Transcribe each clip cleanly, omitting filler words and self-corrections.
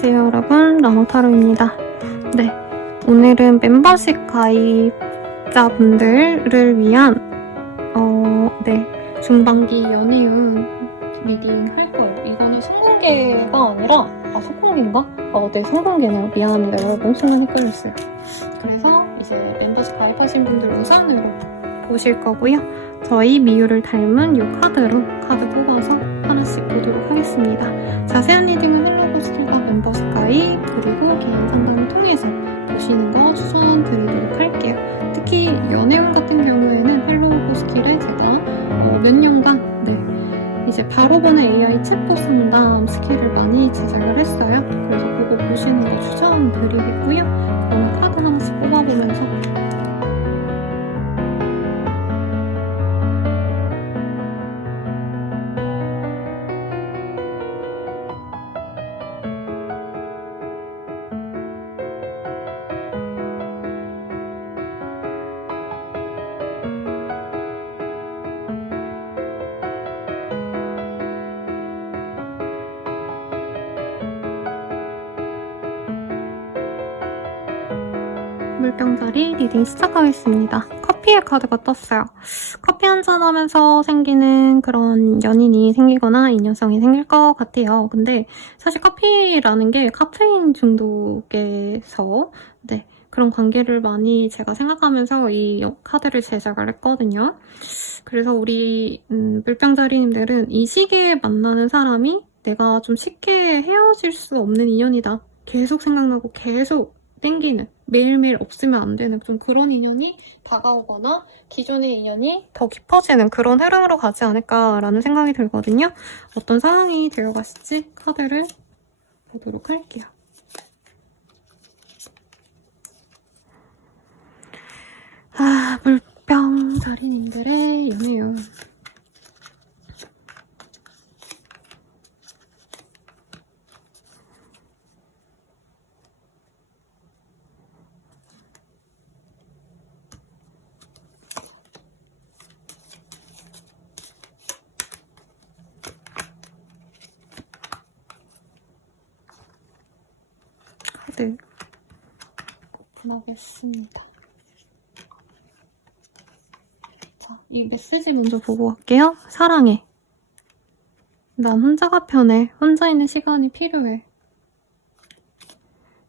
안녕하세요 여러분, 라모타로입니다. 네, 오늘은 멤버십 가입자분들을 위한 중반기 연애운 리딩 할 거예요. 이거는 선공개가 아니라 선공개인가? 네, 선공개네요. 미안합니다 여러분, 순간 헷갈렸어요. 그래서 이제 멤버십 가입하신 분들 우선으로 보실 거고요. 저희 미유를 닮은 이 카드로 카드 뽑아서 하나씩 보도록 하겠습니다. 자세한 리딩은 헬로보스킬과 멤버십 가입 그리고 개인 상담을 통해서 보시는 거 추천드리도록 할게요. 특히 연애운 같은 경우에는 헬로보스킬에 제가 몇 년간 이제 바로 보는 AI 챗봇 상담 스킬을 많이 제작을 했어요. 그래서 그거 보시는 거 추천드리겠고요. 그러면 카드 하나씩 뽑아보면서 물병자리 리딩 시작하겠습니다. 커피의 카드가 떴어요. 커피 한잔 하면서 생기는 그런 연인이 생기거나 인연성이 생길 것 같아요. 근데 사실 커피라는 게 카페인 중독에서 그런 관계를 많이 제가 생각하면서 이 카드를 제작을 했거든요. 그래서 우리 물병자리님들은 이 시기에 만나는 사람이 내가 좀 쉽게 헤어질 수 없는 인연이다. 계속 생각나고 계속 땡기는, 매일매일 없으면 안 되는 좀 그런 인연이 다가오거나 기존의 인연이 더 깊어지는 그런 흐름으로 가지 않을까라는 생각이 들거든요. 어떤 상황이 되어가실지 카드를 보도록 할게요. 물병자리님들의 연애요. 카드 오픈하겠습니다. 자, 이 메시지 먼저 보고 갈게요. 사랑해. 난 혼자가 편해. 혼자 있는 시간이 필요해.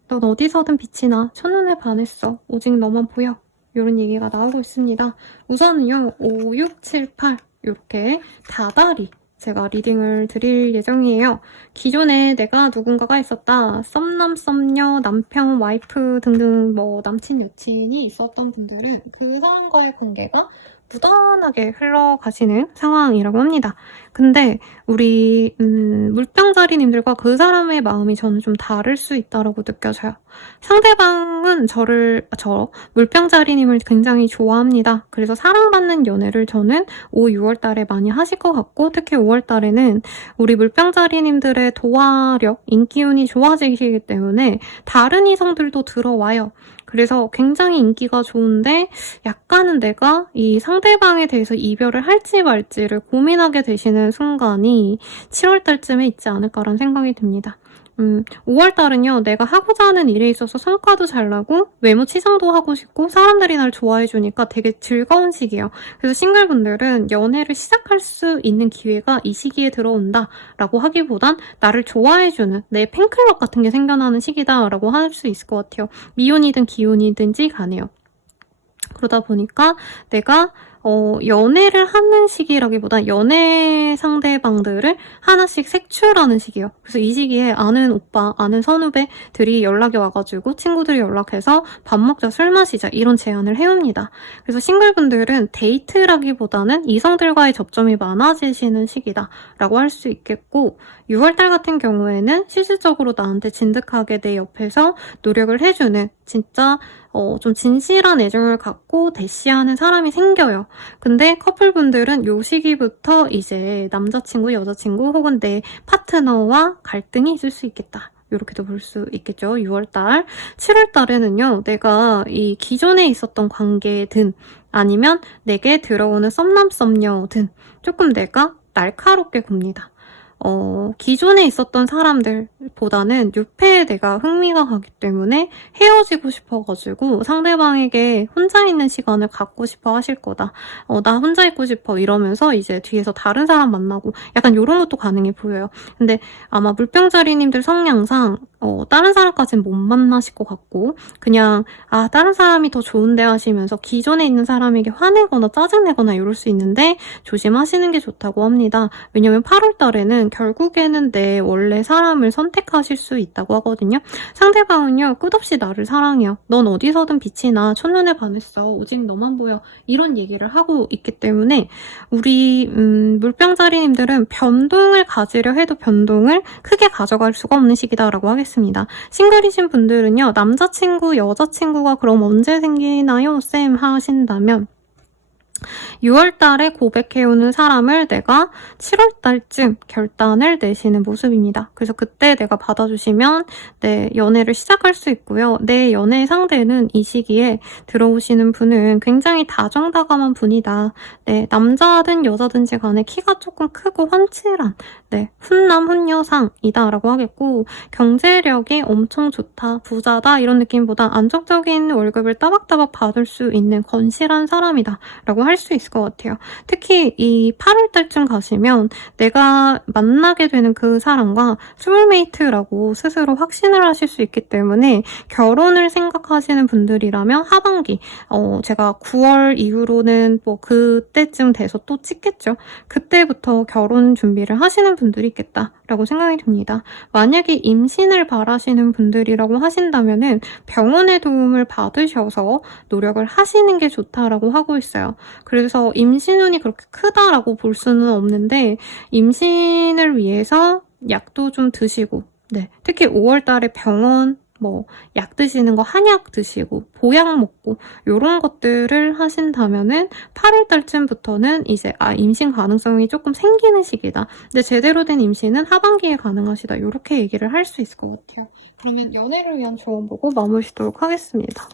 넌 어디서든 빛이 나. 첫눈에 반했어. 오직 너만 보여. 이런 얘기가 나오고 있습니다. 우선은요, 5, 6, 7, 8 이렇게 다달이 제가 리딩을 드릴 예정이에요. 기존에 내가 누군가가 있었다. 썸남, 썸녀, 남편, 와이프 등등 남친, 여친이 있었던 분들은 그 사람과의 관계가 무던하게 흘러가시는 상황이라고 합니다. 근데 우리 물병자리님들과 그 사람의 마음이 저는 좀 다를 수 있다고 느껴져요. 상대방은 물병자리님을 굉장히 좋아합니다. 그래서 사랑받는 연애를 저는 5, 6월달에 많이 하실 것 같고, 특히 5월달에는 우리 물병자리님들의 도화력, 인기운이 좋아지시기 때문에 다른 이성들도 들어와요. 그래서 굉장히 인기가 좋은데 약간은 내가 이 상대방에 대해서 이별을 할지 말지를 고민하게 되시는 순간이 7월달쯤에 있지 않을까라는 생각이 듭니다. 5월달은요, 내가 하고자 하는 일에 있어서 성과도 잘 나고 외모 치장도 하고 싶고 사람들이 날 좋아해주니까 되게 즐거운 시기예요. 그래서 싱글분들은 연애를 시작할 수 있는 기회가 이 시기에 들어온다라고 하기보단 나를 좋아해주는 내 팬클럽 같은 게 생겨나는 시기다라고 할 수 있을 것 같아요. 미혼이든 기혼이든지 간에요. 그러다 보니까 내가 연애를 하는 시기라기보다 연애 상대방들을 하나씩 색출하는 시기예요. 그래서 이 시기에 아는 오빠, 아는 선후배들이 연락이 와가지고 친구들이 연락해서 밥 먹자, 술 마시자 이런 제안을 해옵니다. 그래서 싱글분들은 데이트라기보다는 이성들과의 접점이 많아지시는 시기다라고 할 수 있겠고, 6월달 같은 경우에는 실질적으로 나한테 진득하게 내 옆에서 노력을 해주는 진짜 좀 진실한 애정을 갖고 대시하는 사람이 생겨요. 근데 커플분들은 요 시기부터 이제 남자친구, 여자친구 혹은 내 파트너와 갈등이 있을 수 있겠다. 이렇게도 볼 수 있겠죠. 6월달. 7월달에는요. 내가 이 기존에 있었던 관계든 아니면 내게 들어오는 썸남, 썸녀든 조금 내가 날카롭게 굽니다. 기존에 있었던 사람들보다는 뉴페에 내가 흥미가 가기 때문에 헤어지고 싶어가지고 상대방에게 혼자 있는 시간을 갖고 싶어 하실 거다. 나 혼자 있고 싶어 이러면서 이제 뒤에서 다른 사람 만나고 약간 이런 것도 가능해 보여요. 근데 아마 물병자리님들 성향상 다른 사람까지는 못 만나실 것 같고 그냥 다른 사람이 더 좋은데 하시면서 기존에 있는 사람에게 화내거나 짜증내거나 이럴 수 있는데 조심하시는 게 좋다고 합니다. 왜냐면 8월 달에는 결국에는 내 원래 사람을 선택하실 수 있다고 하거든요. 상대방은요, 끝없이 나를 사랑해요. 넌 어디서든 빛이 나. 첫눈에 반했어. 오직 너만 보여. 이런 얘기를 하고 있기 때문에 우리 물병자리님들은 변동을 가지려 해도 변동을 크게 가져갈 수가 없는 시기다라고 하겠습니다. 싱글이신 분들은요, 남자친구, 여자친구가 그럼 언제 생기나요? 쌤 하신다면 6월달에 고백해오는 사람을 내가 7월달쯤 결단을 내시는 모습입니다. 그래서 그때 내가 받아주시면 내 연애를 시작할 수 있고요. 내 연애 상대는 이 시기에 들어오시는 분은 굉장히 다정다감한 분이다. 네, 남자든 여자든지 간에 키가 조금 크고 훤칠한 훈남 훈여상이다 라고 하겠고 경제력이 엄청 좋다, 부자다 이런 느낌보다 안정적인 월급을 따박따박 받을 수 있는 건실한 사람이다 라고 할 수 있을 것 같아요. 특히 이 8월 달쯤 가시면 내가 만나게 되는 그 사람과 소울메이트라고 스스로 확신을 하실 수 있기 때문에 결혼을 생각하시는 분들이라면 하반기 제가 9월 이후로는 뭐 그때쯤 돼서 또 찍겠죠. 그때부터 결혼 준비를 하시는 분들이 있겠다라고 생각이 듭니다. 만약에 임신을 바라시는 분들이라고 하신다면은 병원의 도움을 받으셔서 노력을 하시는 게 좋다라고 하고 있어요. 그래서 임신운이 그렇게 크다라고 볼 수는 없는데 임신을 위해서 약도 좀 드시고 특히 5월 달에 병원 약 드시는 거 한약 드시고 보약 먹고 이런 것들을 하신다면은 8월 달쯤부터는 이제 임신 가능성이 조금 생기는 시기다. 근데 제대로 된 임신은 하반기에 가능하시다. 이렇게 얘기를 할 수 있을 것 같아요. 그러면 연애를 위한 조언 보고 마무리 짓도록 하겠습니다.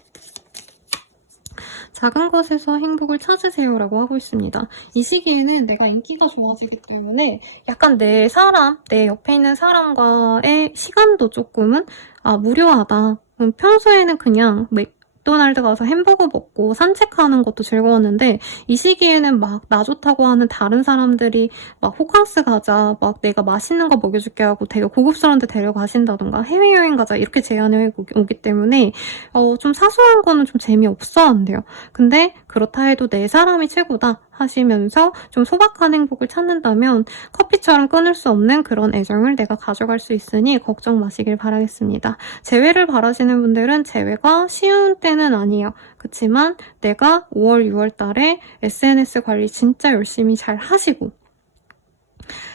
작은 것에서 행복을 찾으세요라고 하고 있습니다. 이 시기에는 내가 인기가 좋아지기 때문에 약간 내 옆에 있는 사람과의 시간도 조금은 무료하다. 평소에는 그냥 맥도날드 가서 햄버거 먹고 산책하는 것도 즐거웠는데 이 시기에는 막 나 좋다고 하는 다른 사람들이 막 호캉스 가자, 막 내가 맛있는 거 먹여줄게 하고 되게 고급스러운 데 데려가신다던가 해외여행 가자 이렇게 제안을 오기 때문에 좀 사소한 거는 좀 재미없어 한대요. 근데 그렇다 해도 내 사람이 최고다 하시면서 좀 소박한 행복을 찾는다면 커피처럼 끊을 수 없는 그런 애정을 내가 가져갈 수 있으니 걱정 마시길 바라겠습니다. 재회를 바라시는 분들은 재회가 쉬운 때는 아니에요. 그치만 내가 5월, 6월 달에 SNS 관리 진짜 열심히 잘 하시고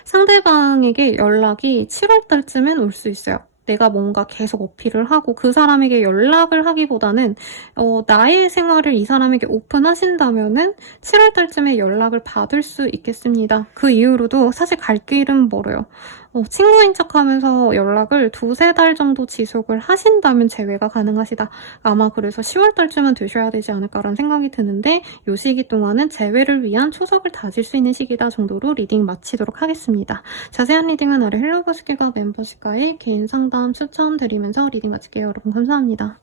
상대방에게 연락이 7월 달쯤엔 올 수 있어요. 내가 뭔가 계속 어필을 하고 그 사람에게 연락을 하기보다는 나의 생활을 이 사람에게 오픈하신다면은 7월 달쯤에 연락을 받을 수 있겠습니다. 그 이후로도 사실 갈 길은 멀어요. 친구인 척하면서 연락을 2-3달 정도 지속을 하신다면 재회가 가능하시다. 아마 그래서 10월 달쯤은 되셔야 되지 않을까라는 생각이 드는데 이 시기 동안은 재회를 위한 초석을 다질 수 있는 시기다 정도로 리딩 마치도록 하겠습니다. 자세한 리딩은 아래 헬로버스킬과 멤버십 가입, 개인 상담 추천드리면서 리딩 마칠게요. 여러분 감사합니다.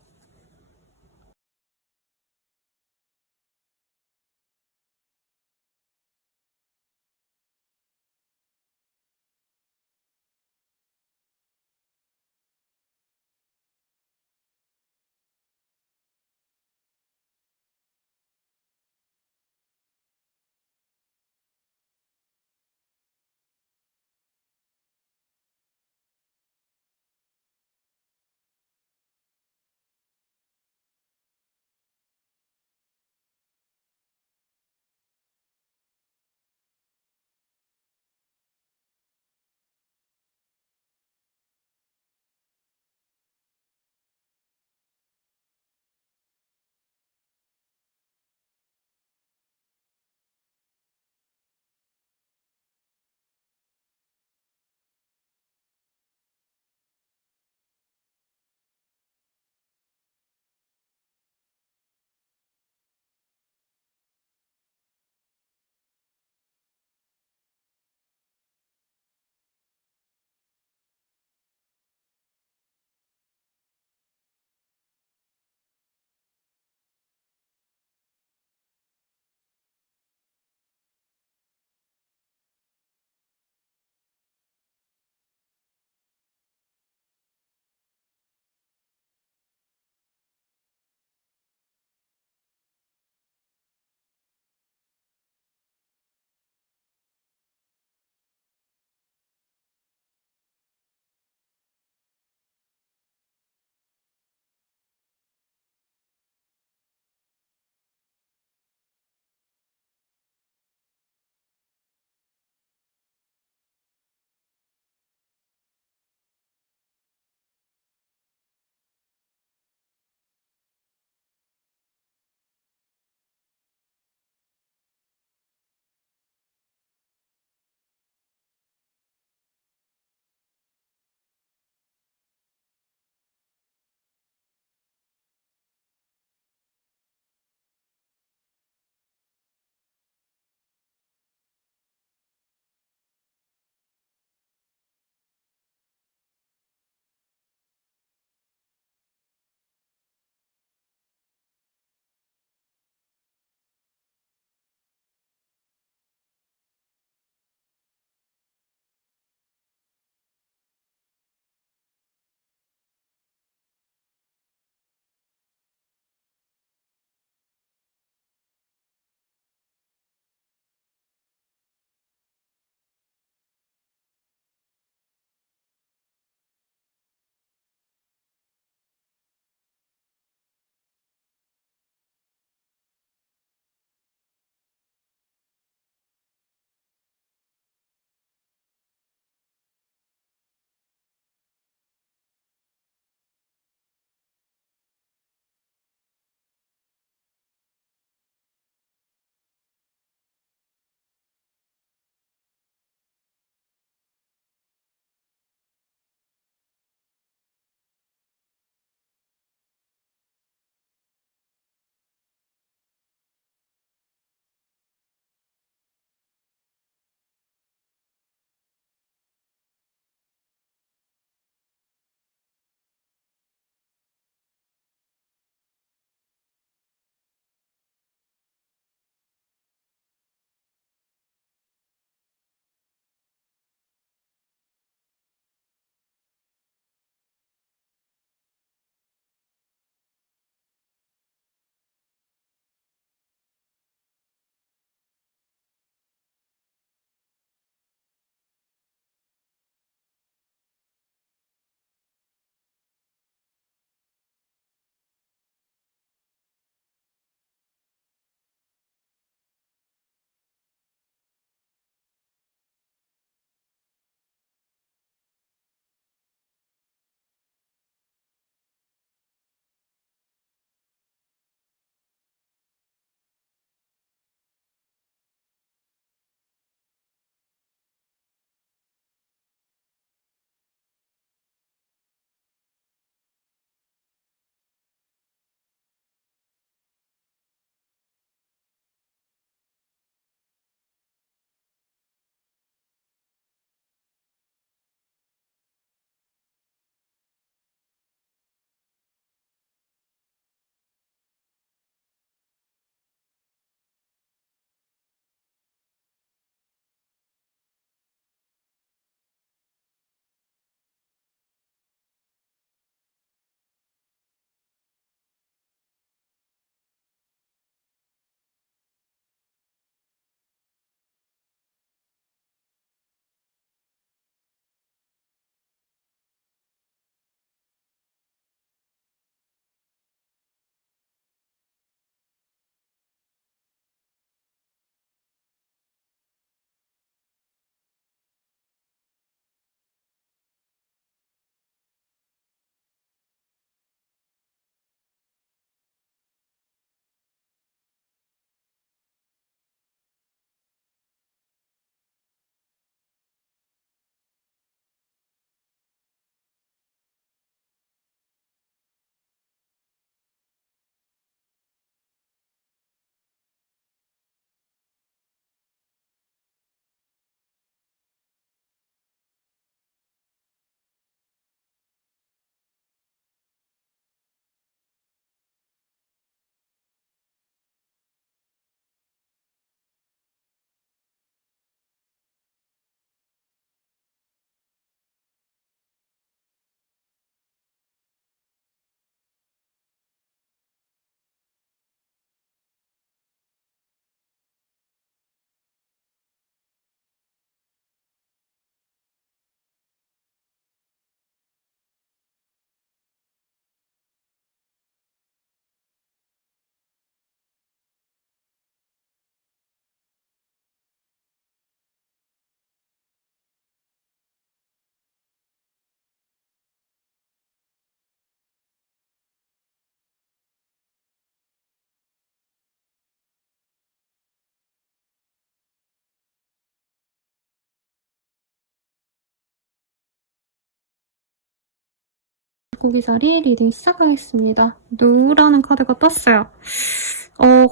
물고기 자리 리딩 시작하겠습니다. 누라는 카드가 떴어요.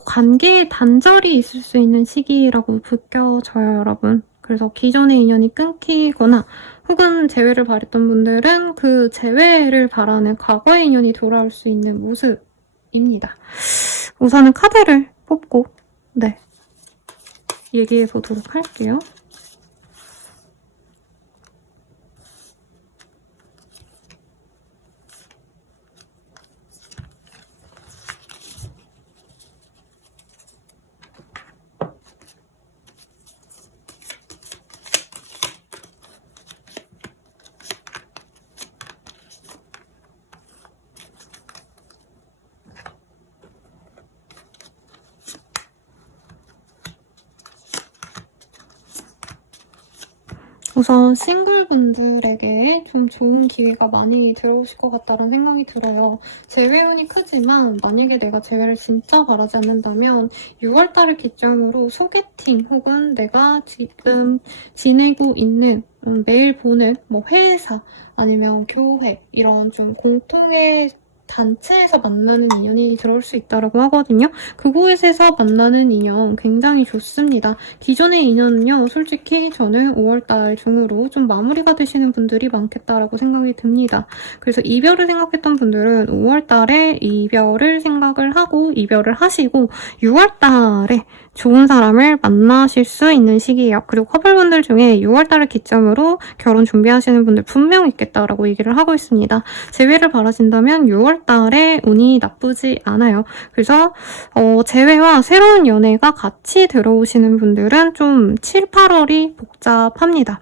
관계에 단절이 있을 수 있는 시기라고 느껴져요, 여러분. 그래서 기존의 인연이 끊기거나 혹은 재회를 바랬던 분들은 그 재회를 바라는 과거의 인연이 돌아올 수 있는 모습입니다. 우선은 카드를 뽑고 얘기해 보도록 할게요. 우선 싱글분들에게 좀 좋은 기회가 많이 들어오실 것 같다는 생각이 들어요. 재회운이 크지만 만약에 내가 재회를 진짜 바라지 않는다면 6월달을 기점으로 소개팅 혹은 내가 지금 지내고 있는 매일 보는 뭐 회사 아니면 교회 이런 좀 공통의 단체에서 만나는 인연이 들어올 수 있다고 하거든요. 그곳에서 만나는 인연 굉장히 좋습니다. 기존의 인연은요, 솔직히 저는 5월달 중으로 좀 마무리가 되시는 분들이 많겠다라고 생각이 듭니다. 그래서 이별을 생각했던 분들은 5월달에 이별을 생각을 하고 이별을 하시고 6월달에 좋은 사람을 만나실 수 있는 시기예요. 그리고 커플분들 중에 6월달을 기점으로 결혼 준비하시는 분들 분명 있겠다라고 얘기를 하고 있습니다. 재회를 바라신다면 6월달에 운이 나쁘지 않아요. 그래서 재회와 새로운 연애가 같이 들어오시는 분들은 좀 7, 8월이 복잡합니다.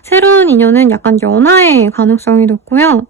새로운 인연은 약간 연하의 가능성이 높고요.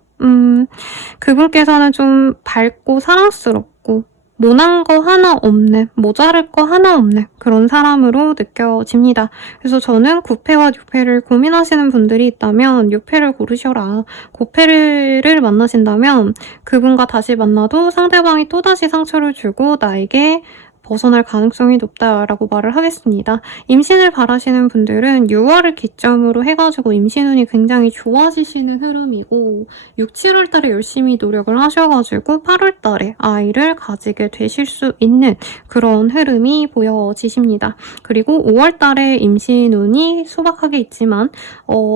그분께서는 좀 밝고 사랑스럽고 모난 거 하나 없는, 모자랄 거 하나 없는 그런 사람으로 느껴집니다. 그래서 저는 9패와 6패를 고민하시는 분들이 있다면 6패를 고르셔라. 9패를 만나신다면 그분과 다시 만나도 상대방이 또다시 상처를 주고 나에게 벗어날 가능성이 높다라고 말을 하겠습니다. 임신을 바라시는 분들은 6월을 기점으로 해가지고 임신운이 굉장히 좋아지시는 흐름이고 6, 7월 달에 열심히 노력을 하셔가지고 8월 달에 아이를 가지게 되실 수 있는 그런 흐름이 보여지십니다. 그리고 5월 달에 임신운이 소박하게 있지만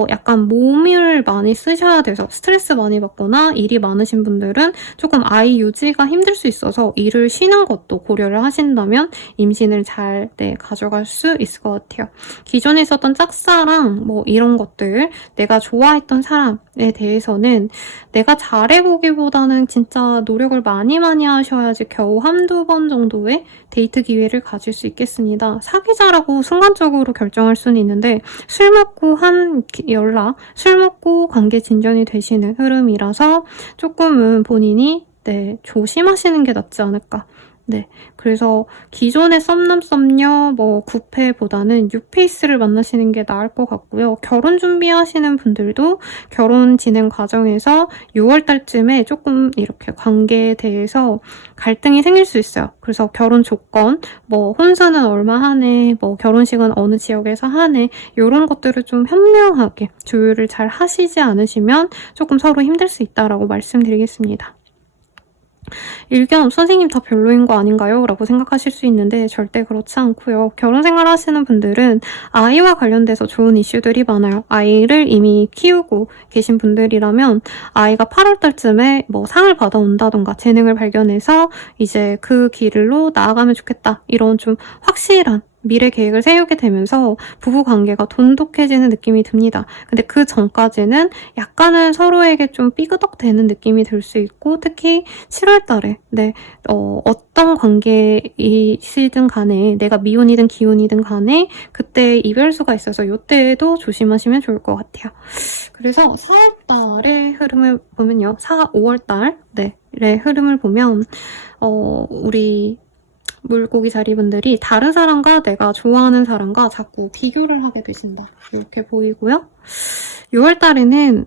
약간 몸을 많이 쓰셔야 돼서 스트레스 많이 받거나 일이 많으신 분들은 조금 아이 유지가 힘들 수 있어서 일을 쉬는 것도 고려를 하신다면 임신을 잘 가져갈 수 있을 것 같아요. 기존에 있었던 짝사랑 뭐 이런 것들 내가 좋아했던 사람에 대해서는 내가 잘해보기보다는 진짜 노력을 많이 하셔야지 겨우 한두 번 정도의 데이트 기회를 가질 수 있겠습니다. 사귀자라고 순간적으로 결정할 수는 있는데 술 먹고 한 연락, 술 먹고 관계 진전이 되시는 흐름이라서 조금은 본인이 조심하시는 게 낫지 않을까. 그래서 기존의 썸남 썸녀 9패보다는 6페이스를 만나시는 게 나을 것 같고요. 결혼 준비하시는 분들도 결혼 진행 과정에서 6월달쯤에 조금 이렇게 관계에 대해서 갈등이 생길 수 있어요. 그래서 결혼 조건, 혼수는 얼마 하네, 결혼식은 어느 지역에서 하네 이런 것들을 좀 현명하게 조율을 잘 하시지 않으시면 조금 서로 힘들 수 있다라고 말씀드리겠습니다. 일견 선생님 다 별로인 거 아닌가요? 라고 생각하실 수 있는데 절대 그렇지 않고요. 결혼 생활 하시는 분들은 아이와 관련돼서 좋은 이슈들이 많아요. 아이를 이미 키우고 계신 분들이라면 아이가 8월 달쯤에 상을 받아온다던가 재능을 발견해서 이제 그 길로 나아가면 좋겠다. 이런 좀 확실한 미래 계획을 세우게 되면서 부부 관계가 돈독해지는 느낌이 듭니다. 근데 그 전까지는 약간은 서로에게 좀 삐그덕대는 느낌이 들 수 있고 특히 7월 달에 어떤 관계이시든 간에 내가 미혼이든 기혼이든 간에 그때 이별수가 있어서 이때에도 조심하시면 좋을 것 같아요. 그래서 4월 달의 흐름을 보면요. 5월 달의 흐름을 보면 우리 물고기 자리분들이 다른 사람과 내가 좋아하는 사람과 자꾸 비교를 하게 되신다. 이렇게 보이고요. 6월 달에는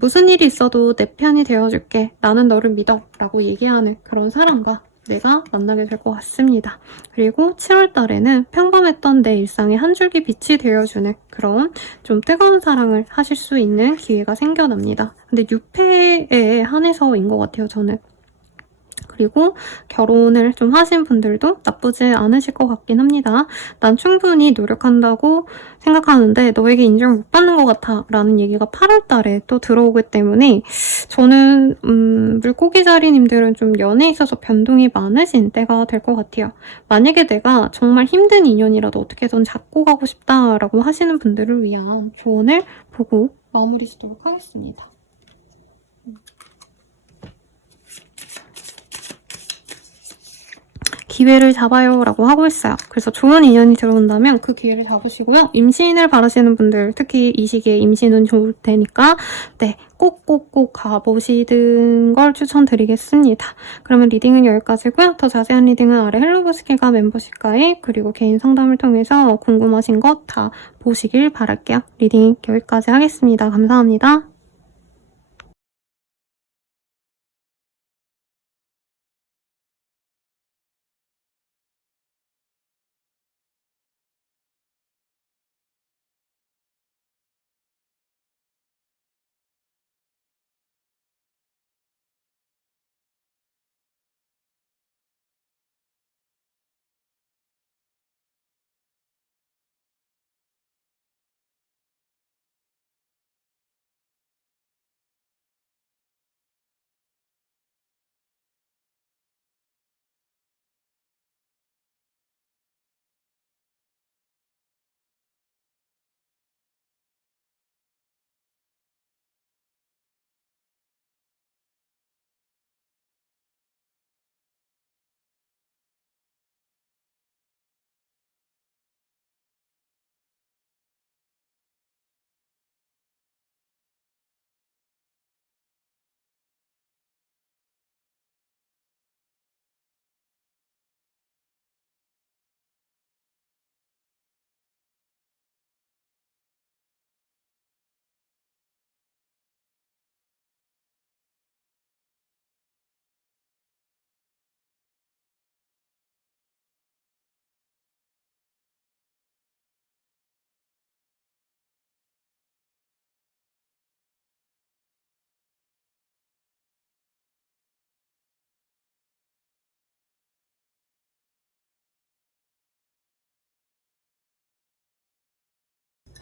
무슨 일이 있어도 내 편이 되어줄게. 나는 너를 믿어. 라고 얘기하는 그런 사람과 내가 만나게 될 것 같습니다. 그리고 7월 달에는 평범했던 내 일상에 한 줄기 빛이 되어주는 그런 좀 뜨거운 사랑을 하실 수 있는 기회가 생겨납니다. 근데 유패에 한해서인 것 같아요, 저는. 그리고 결혼을 좀 하신 분들도 나쁘지 않으실 것 같긴 합니다. 난 충분히 노력한다고 생각하는데 너에게 인정을 못 받는 것 같아 라는 얘기가 8월 달에 또 들어오기 때문에 저는 물고기 자리님들은 좀 연애에 있어서 변동이 많으신 때가 될 것 같아요. 만약에 내가 정말 힘든 인연이라도 어떻게든 잡고 가고 싶다라고 하시는 분들을 위한 조언을 보고 마무리 짓도록 하겠습니다. 기회를 잡아요 라고 하고 있어요. 그래서 좋은 인연이 들어온다면 그 기회를 잡으시고요. 임신을 바라시는 분들, 특히 이 시기에 임신은 좋을 테니까 네, 꼭꼭꼭 가보시는 걸 추천드리겠습니다. 그러면 리딩은 여기까지고요. 더 자세한 리딩은 아래 헬로보스킬과 멤버십 가입 그리고 개인 상담을 통해서 궁금하신 것 다 보시길 바랄게요. 리딩 여기까지 하겠습니다. 감사합니다.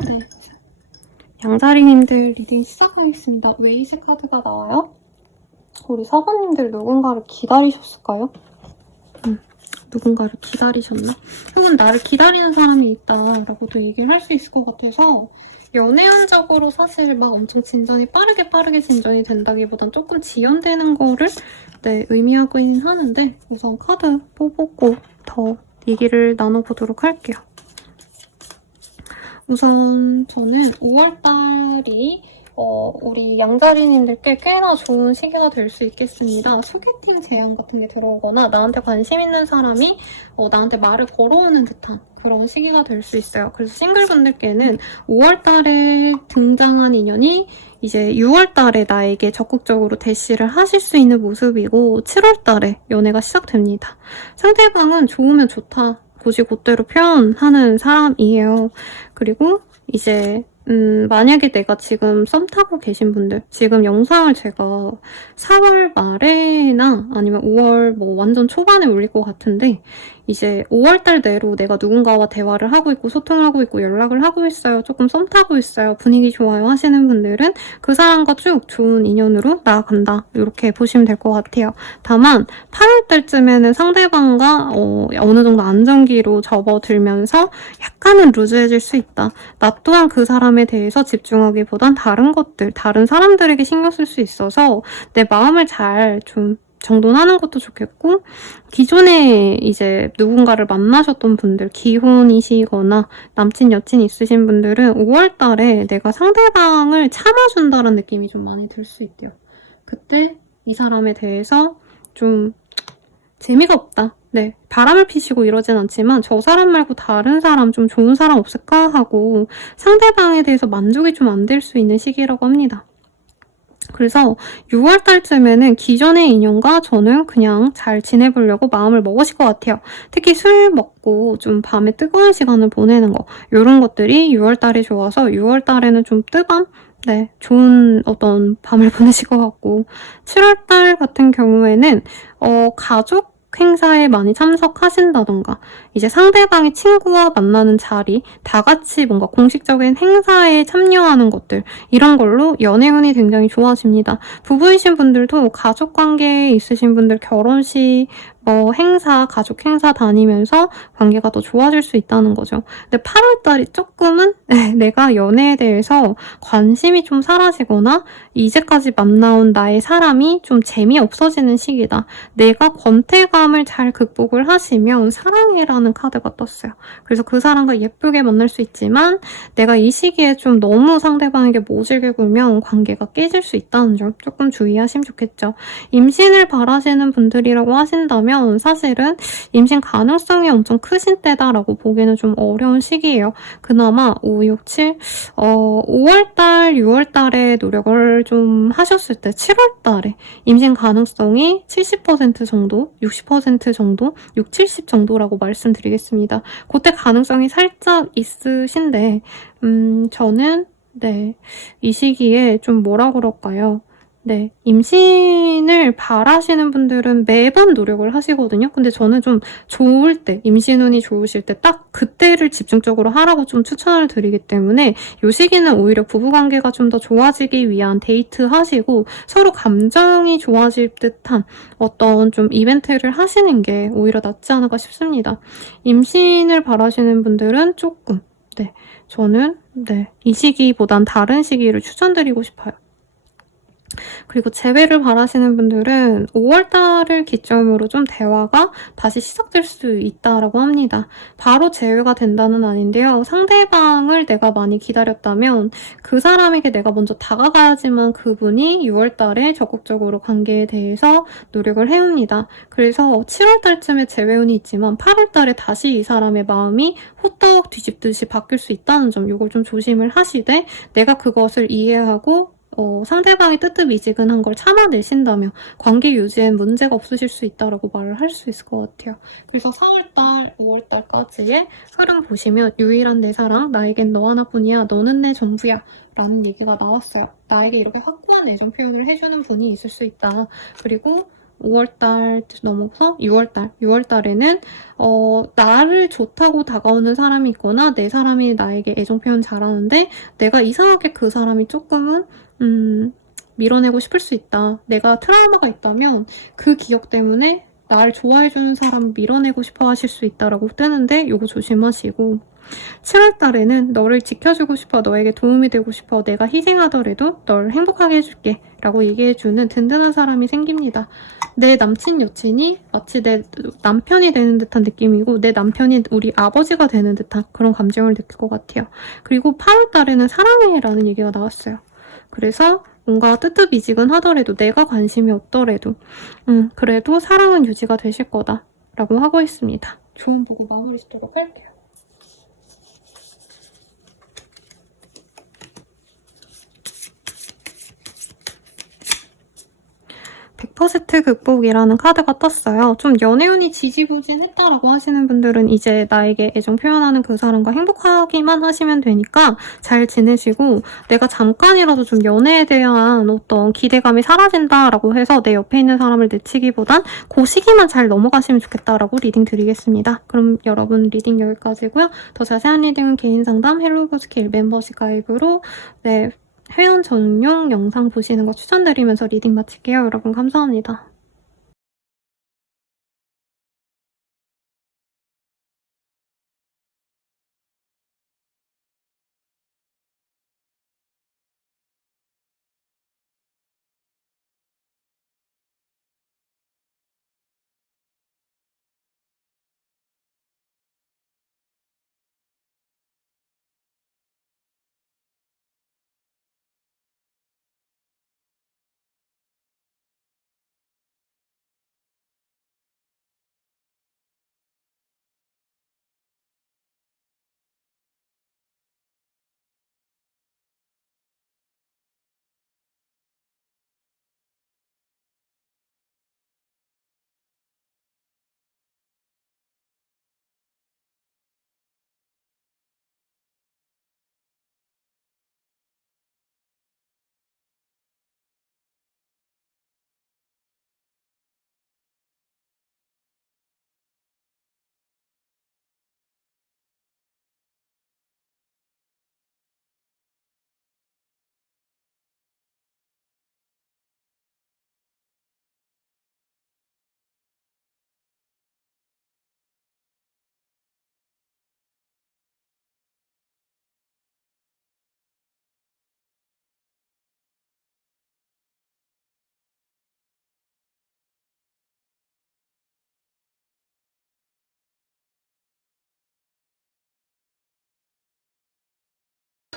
네. 양자리님들 리딩 시작하겠습니다. 웨이스 카드가 나와요. 우리 사부님들 누군가를 기다리셨을까요? 누군가를 기다리셨나? 혹은 나를 기다리는 사람이 있다라고도 얘기를 할 수 있을 것 같아서 연애운적으로 사실 막 엄청 진전이 빠르게 진전이 된다기보단 조금 지연되는 거를 네, 의미하고는 하는데 우선 카드 뽑고 더 얘기를 나눠보도록 할게요. 우선 저는 5월달이 우리 양자리님들께 꽤나 좋은 시기가 될 수 있겠습니다. 소개팅 제안 같은 게 들어오거나 나한테 관심 있는 사람이 나한테 말을 걸어오는 듯한 그런 시기가 될 수 있어요. 그래서 싱글분들께는 5월달에 등장한 인연이 이제 6월달에 나에게 적극적으로 대시를 하실 수 있는 모습이고 7월달에 연애가 시작됩니다. 상대방은 좋으면 좋다. 곧이곧대로 표현하는 사람이에요. 그리고 이제 만약에 내가 지금 썸 타고 계신 분들 지금 영상을 제가 4월 말에나 아니면 5월 뭐 완전 초반에 올릴 것 같은데 이제 5월달 내로 내가 누군가와 대화를 하고 있고 소통하고 있고 연락을 하고 있어요. 조금 썸 타고 있어요. 분위기 좋아요 하시는 분들은 그 사람과 쭉 좋은 인연으로 나아간다. 이렇게 보시면 될 것 같아요. 다만 8월달쯤에는 상대방과 어느 정도 안정기로 접어들면서 약간은 루즈해질 수 있다. 나 또한 그 사람에 대해서 집중하기보단 다른 것들, 다른 사람들에게 신경 쓸 수 있어서 내 마음을 잘 좀 정돈하는 것도 좋겠고 기존에 이제 누군가를 만나셨던 분들 기혼이시거나 남친 여친 있으신 분들은 5월달에 내가 상대방을 참아준다는 느낌이 좀 많이 들 수 있대요. 그때 이 사람에 대해서 좀 재미가 없다. 네, 바람을 피시고 이러진 않지만 저 사람 말고 다른 사람 좀 좋은 사람 없을까 하고 상대방에 대해서 만족이 좀 안 될 수 있는 시기라고 합니다. 그래서 6월달쯤에는 기존의 인연과 저는 그냥 잘 지내보려고 마음을 먹으실 것 같아요. 특히 술 먹고 좀 밤에 뜨거운 시간을 보내는 거 이런 것들이 6월달이 좋아서 6월달에는 좀 뜨밤 네, 좋은 어떤 밤을 보내실 것 같고 7월달 같은 경우에는 가족 행사에 많이 참석하신다던가 이제 상대방의 친구와 만나는 자리 다 같이 뭔가 공식적인 행사에 참여하는 것들 이런 걸로 연애운이 굉장히 좋아집니다. 부부이신 분들도 가족 관계에 있으신 분들 결혼식 행사, 가족 행사 다니면서 관계가 더 좋아질 수 있다는 거죠. 근데 8월달이 조금은 내가 연애에 대해서 관심이 좀 사라지거나 이제까지 만나온 나의 사람이 좀 재미없어지는 시기다. 내가 권태감을 잘 극복을 하시면 사랑해라는 카드가 떴어요. 그래서 그 사람과 예쁘게 만날 수 있지만 내가 이 시기에 좀 너무 상대방에게 모질게 굴면 관계가 깨질 수 있다는 점 조금 주의하시면 좋겠죠. 임신을 바라시는 분들이라고 하신다면 사실은 임신 가능성이 엄청 크신 때다라고 보기는 좀 어려운 시기예요. 그나마 5, 6, 7 5월달, 6월달에 노력을 좀 하셨을 때 7월달에 임신 가능성이 70% 정도, 60% 정도, 6, 70 정도라고 말씀드리겠습니다. 그때 가능성이 살짝 있으신데 저는 네, 이 시기에 좀 뭐라 그럴까요? 네, 임신을 바라시는 분들은 매번 노력을 하시거든요. 근데 저는 좀 좋을 때, 임신운이 좋으실 때 딱 그때를 집중적으로 하라고 좀 추천을 드리기 때문에 이 시기는 오히려 부부관계가 좀 더 좋아지기 위한 데이트 하시고 서로 감정이 좋아질 듯한 어떤 좀 이벤트를 하시는 게 오히려 낫지 않을까 싶습니다. 임신을 바라시는 분들은 조금, 네, 저는 이 시기보단 다른 시기를 추천드리고 싶어요. 그리고 재회를 바라시는 분들은 5월달을 기점으로 좀 대화가 다시 시작될 수 있다라고 합니다. 바로 재회가 된다는 아닌데요. 상대방을 내가 많이 기다렸다면 그 사람에게 내가 먼저 다가가야지만 그분이 6월달에 적극적으로 관계에 대해서 노력을 해옵니다. 그래서 7월달쯤에 재회운이 있지만 8월달에 다시 이 사람의 마음이 호떡 뒤집듯이 바뀔 수 있다는 점 이걸 좀 조심을 하시되 내가 그것을 이해하고 상대방이 뜨뜻미지근한 걸 참아내신다면 관계 유지엔 문제가 없으실 수 있다라고 말을 할 수 있을 것 같아요. 그래서 4월달, 5월달까지의 흐름 보시면 유일한 내 사랑, 나에겐 너 하나뿐이야, 너는 내 전부야 라는 얘기가 나왔어요. 나에게 이렇게 확고한 애정 표현을 해주는 분이 있을 수 있다. 그리고 5월달 넘어서 6월달, 6월달에는 나를 좋다고 다가오는 사람이 있거나 내 사람이 나에게 애정 표현 잘하는데 내가 이상하게 그 사람이 조금은 밀어내고 싶을 수 있다. 내가 트라우마가 있다면 그 기억 때문에 날 좋아해주는 사람 밀어내고 싶어 하실 수 있다라고 뜨는데 요거 조심하시고 7월달에는 너를 지켜주고 싶어, 너에게 도움이 되고 싶어, 내가 희생하더라도 널 행복하게 해줄게 라고 얘기해주는 든든한 사람이 생깁니다. 내 남친 여친이 마치 내 남편이 되는 듯한 느낌이고 내 남편이 우리 아버지가 되는 듯한 그런 감정을 느낄 것 같아요. 그리고 8월달에는 사랑해 라는 얘기가 나왔어요. 그래서 뭔가 뜨뜻미지근하더라도 내가 관심이 없더라도 그래도 사랑은 유지가 되실 거다 라고 하고 있습니다. 조언 보고 마무리 짓도록 할게요. 100% 극복이라는 카드가 떴어요. 좀 연애운이 지지부진했다라고 하시는 분들은 이제 나에게 애정 표현하는 그 사람과 행복하기만 하시면 되니까 잘 지내시고 내가 잠깐이라도 좀 연애에 대한 어떤 기대감이 사라진다라고 해서 내 옆에 있는 사람을 내치기보단 그 시기만 잘 넘어가시면 좋겠다라고 리딩 드리겠습니다. 그럼 여러분 리딩 여기까지고요. 더 자세한 리딩은 개인 상담 헬로우 스킬 멤버십 가입으로 회원 전용 영상 보시는 거 추천드리면서 리딩 마칠게요. 여러분 감사합니다.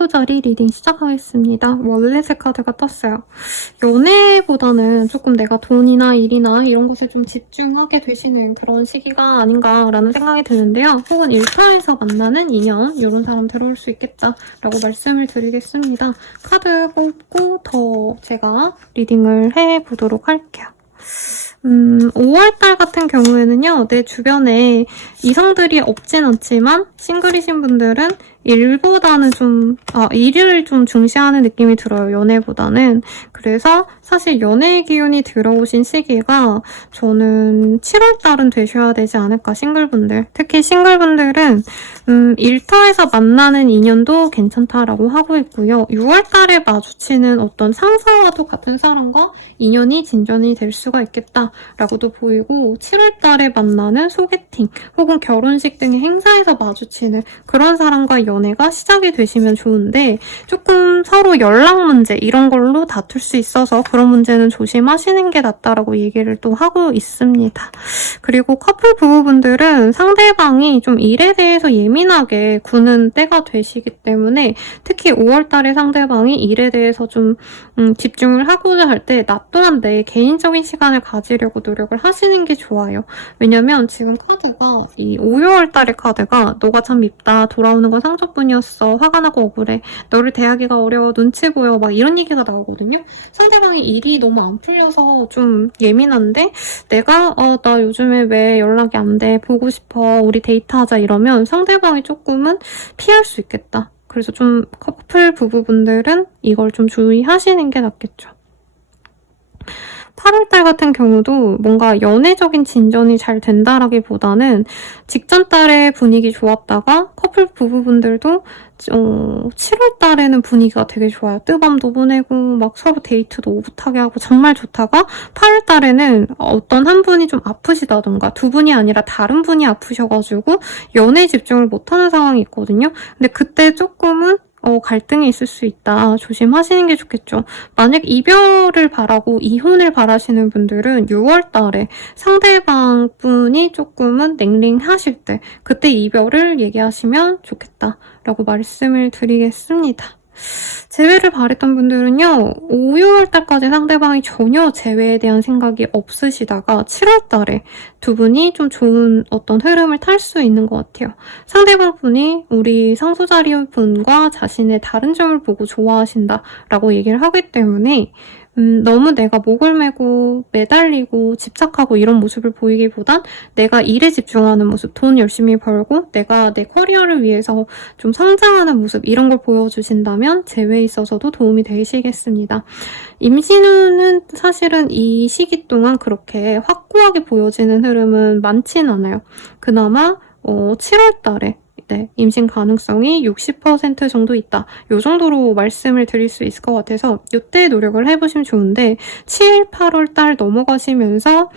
상소자리 리딩 시작하겠습니다. 월렛의 카드가 떴어요. 연애보다는 조금 내가 돈이나 일이나 이런 것에 좀 집중하게 되시는 그런 시기가 아닌가라는 생각이 드는데요. 혹은 일터에서 만나는 인연 이런 사람 들어올 수 있겠죠 라고 말씀을 드리겠습니다. 카드 뽑고 더 제가 리딩을 해보도록 할게요. 5월달 같은 경우에는요, 내 주변에 이성들이 없진 않지만 싱글이신 분들은 일보다는 일을 좀 중시하는 느낌이 들어요, 연애보다는. 그래서 사실 연애 기운이 들어오신 시기가 저는 7월달은 되셔야 되지 않을까, 싱글분들. 특히 싱글분들은 일터에서 만나는 인연도 괜찮다라고 하고 있고요. 6월달에 마주치는 어떤 상사와도 같은 사람과 인연이 진전이 될 수가 있겠다라고도 보이고 7월달에 만나는 소개팅 혹은 결혼식 등의 행사에서 마주치는 그런 사람과 연애가 시작이 되시면 좋은데 조금 서로 연락 문제 이런 걸로 다툴 수 있어서 그런 문제는 조심하시는 게 낫다라고 얘기를 또 하고 있습니다. 그리고 커플 부부분들은 상대방이 좀 일에 대해서 예민하게 구는 때가 되시기 때문에 특히 5월달에 상대방이 일에 대해서 좀 집중을 하고자 할 때 나 또한 내 개인적인 시간을 가지려고 노력을 하시는 게 좋아요. 왜냐면 지금 카드가 이 5, 6월달의 카드가 너가 참 밉다, 돌아오는 건 상처뿐이었어, 화가 나고 억울해, 너를 대하기가 어려워, 눈치 보여, 막 이런 얘기가 나오거든요. 상대방이 일이 너무 안 풀려서 좀 예민한데 내가 나 요즘에 왜 연락이 안 돼, 보고 싶어, 우리 데이트하자 이러면 상대방이 조금은 피할 수 있겠다. 그래서 좀 커플 부부분들은 이걸 좀 주의하시는 게 낫겠죠. 8월달 같은 경우도 뭔가 연애적인 진전이 잘 된다라기보다는 직전 달에 분위기 좋았다가 커플 부부분들도 7월달에는 분위기가 되게 좋아요. 뜨밤도 보내고 막 서로 데이트도 오붓하게 하고 정말 좋다가 8월달에는 어떤 한 분이 좀 아프시다던가 두 분이 아니라 다른 분이 아프셔가지고 연애에 집중을 못하는 상황이 있거든요. 근데 그때 조금은 갈등이 있을 수 있다. 조심하시는 게 좋겠죠. 만약 이별을 바라고 이혼을 바라시는 분들은 6월달에 상대방 분이 조금은 냉랭하실 때 그때 이별을 얘기하시면 좋겠다라고 말씀을 드리겠습니다. 재회를 바랬던 분들은요. 5, 6월달까지 상대방이 전혀 재회에 대한 생각이 없으시다가 7월달에 두 분이 좀 좋은 어떤 흐름을 탈 수 있는 것 같아요. 상대방 분이 우리 상소자리 분과 자신의 다른 점을 보고 좋아하신다라고 얘기를 하기 때문에 너무 내가 목을 메고 매달리고 집착하고 이런 모습을 보이기보단 내가 일에 집중하는 모습, 돈 열심히 벌고 내가 내 커리어를 위해서 좀 성장하는 모습 이런 걸 보여주신다면 재회에 있어서도 도움이 되시겠습니다. 임신후는 사실은 이 시기 동안 그렇게 확고하게 보여지는 흐름은 많진 않아요. 그나마 7월달에 임신 가능성이 60% 정도 있다. 이 정도로 말씀을 드릴 수 있을 것 같아서 이때 노력을 해보시면 좋은데 7, 8월 달 넘어가시면서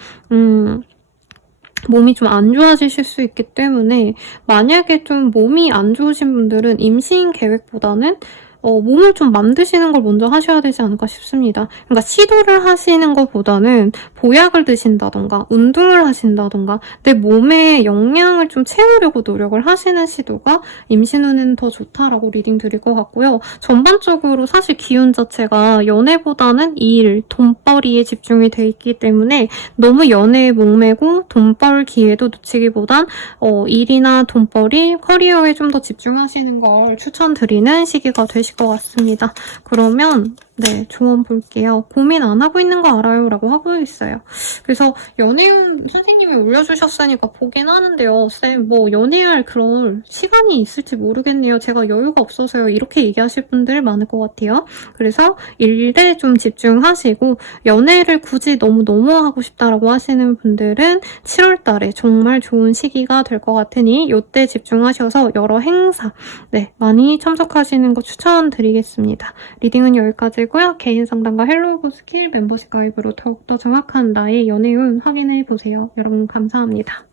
몸이 좀 안 좋아지실 수 있기 때문에 만약에 좀 몸이 안 좋으신 분들은 임신 계획보다는 몸을 좀 만드시는 걸 먼저 하셔야 되지 않을까 싶습니다. 그러니까 시도를 하시는 것보다는 보약을 드신다던가 운동을 하신다던가 내 몸에 영양을 좀 채우려고 노력을 하시는 시도가 임신 후는 더 좋다라고 리딩 드릴 것 같고요. 전반적으로 사실 기운 자체가 연애보다는 일, 돈벌이에 집중이 돼 있기 때문에 너무 연애에 목매고 돈벌 기회도 놓치기보단 일이나 돈벌이, 커리어에 좀 더 집중하시는 걸 추천드리는 시기가 되실 것 같습니다. 그러면 조언 볼게요. 고민 안 하고 있는 거 알아요? 라고 하고 있어요. 그래서 연애운 선생님이 올려주셨으니까 보긴 하는데요. 쌤, 연애할 그런 시간이 있을지 모르겠네요. 제가 여유가 없어서요. 이렇게 얘기하실 분들 많을 것 같아요. 그래서 일에 좀 집중하시고 연애를 굳이 너무 하고 싶다라고 하시는 분들은 7월달에 정말 좋은 시기가 될 것 같으니 이때 집중하셔서 여러 행사 많이 참석하시는 거 추천드리겠습니다. 리딩은 여기까지고요. 개인 상담과 헬로우 스킬 멤버십 가입으로 더욱더 정확한 나의 연애운 확인해보세요. 여러분 감사합니다.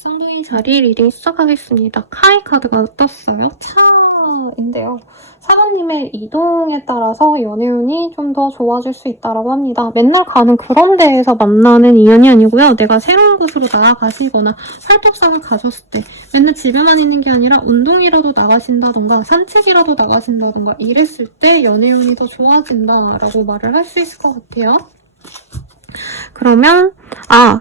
쌍둥이 자리 리딩 시작하겠습니다. 카이 카드가 떴어요. 차인데요. 사모님의 이동에 따라서 연애운이 좀 더 좋아질 수 있다고 합니다. 맨날 가는 그런 데에서 만나는 인연이 아니고요. 내가 새로운 곳으로 나아가시거나 활동상을 가셨을 때 맨날 집에만 있는 게 아니라 운동이라도 나가신다던가 산책이라도 나가신다던가 이랬을 때 연애운이 더 좋아진다라고 말을 할 수 있을 것 같아요. 그러면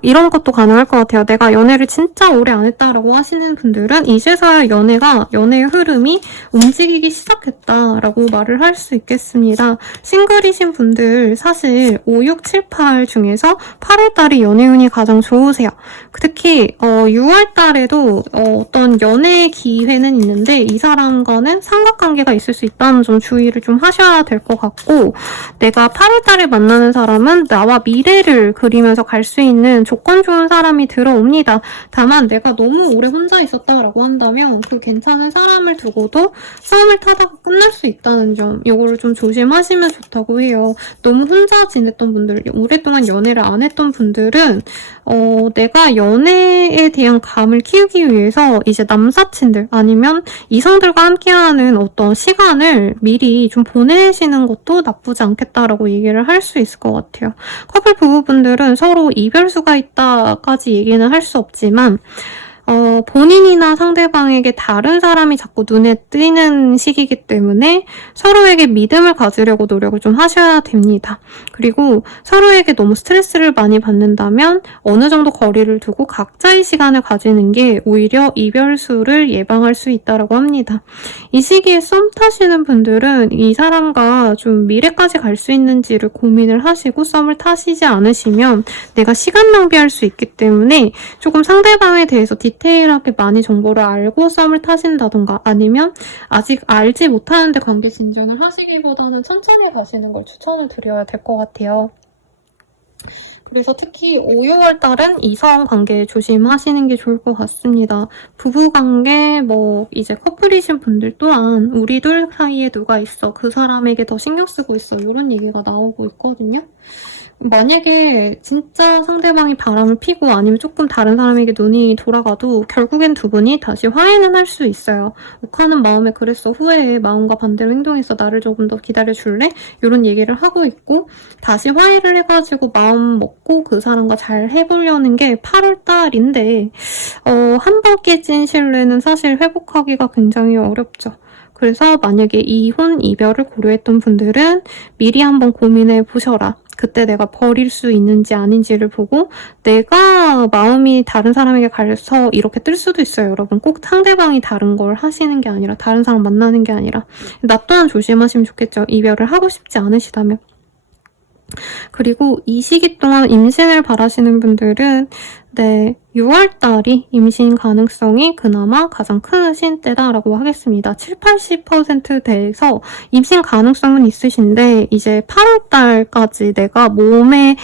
이런 것도 가능할 것 같아요. 내가 연애를 진짜 오래 안 했다라고 하시는 분들은 이제서야 연애의 흐름이 움직이기 시작했다라고 말을 할 수 있겠습니다. 싱글이신 분들 사실 5, 6, 7, 8 중에서 8월달이 연애운이 가장 좋으세요. 특히 6월달에도 어떤 연애 기회는 있는데 이 사람과는 삼각관계가 있을 수 있다는 점 주의를 좀 하셔야 될 것 같고, 내가 8월달에 만나는 사람은 나와 미래를 그리면서 갈 수 있는 조건 좋은 사람이 들어옵니다. 다만 내가 너무 오래 혼자 있었다라고 한다면 그 괜찮은 사람을 두고도 싸움을 타다가 끝날 수 있다는 점, 이거를 좀 조심하시면 좋다고 해요. 너무 혼자 지냈던 분들, 오랫동안 연애를 안 했던 분들은 내가 연애에 대한 감을 키우기 위해서 이제 남사친들 아니면 이성들과 함께하는 어떤 시간을 미리 좀 보내시는 것도 나쁘지 않겠다라고 얘기를 할 수 있을 것 같아요. 커플 부부분들은 서로 이별수가 있다까지 얘기는 할 수 없지만 본인이나 상대방에게 다른 사람이 자꾸 눈에 띄는 시기이기 때문에 서로에게 믿음을 가지려고 노력을 좀 하셔야 됩니다. 그리고 서로에게 너무 스트레스를 많이 받는다면 어느 정도 거리를 두고 각자의 시간을 가지는 게 오히려 이별수를 예방할 수 있다고 합니다. 이 시기에 썸 타시는 분들은 이 사람과 좀 미래까지 갈 수 있는지를 고민을 하시고 썸을 타시지 않으시면 내가 시간 낭비할 수 있기 때문에 조금 상대방에 대해서 디테일하게 많이 정보를 알고 썸을 타신다던가 아니면 아직 알지 못하는데 관계 진전을 하시기보다는 천천히 가시는 걸 추천을 드려야 될 것 같아요. 그래서 특히 5, 6월 달은 이성 관계 조심하시는 게 좋을 것 같습니다. 부부 관계, 이제 커플이신 분들 또한 우리 둘 사이에 누가 있어, 그 사람에게 더 신경 쓰고 있어, 이런 얘기가 나오고 있거든요. 만약에 진짜 상대방이 바람을 피고 아니면 조금 다른 사람에게 눈이 돌아가도 결국엔 두 분이 다시 화해는 할 수 있어요. 욱하는 마음에 그랬어, 후회해, 마음과 반대로 행동했어, 나를 조금 더 기다려줄래? 이런 얘기를 하고 있고, 다시 화해를 해가지고 마음 먹고 그 사람과 잘 해보려는 게 8월달인데 한 번 깨진 신뢰는 사실 회복하기가 굉장히 어렵죠. 그래서 만약에 이혼, 이별을 고려했던 분들은 미리 한번 고민해 보셔라. 그때 내가 버릴 수 있는지 아닌지를 보고, 내가 마음이 다른 사람에게 가서 이렇게 뜰 수도 있어요, 여러분. 꼭 상대방이 다른 걸 하시는 게 아니라, 다른 사람 만나는 게 아니라. 나 또한 조심하시면 좋겠죠. 이별을 하고 싶지 않으시다면. 그리고 이 시기 동안 임신을 바라시는 분들은 6월달이 임신 가능성이 그나마 가장 크신 때다라고 하겠습니다. 70~80%대에서 임신 가능성은 있으신데 이제 8월달까지 내가 몸에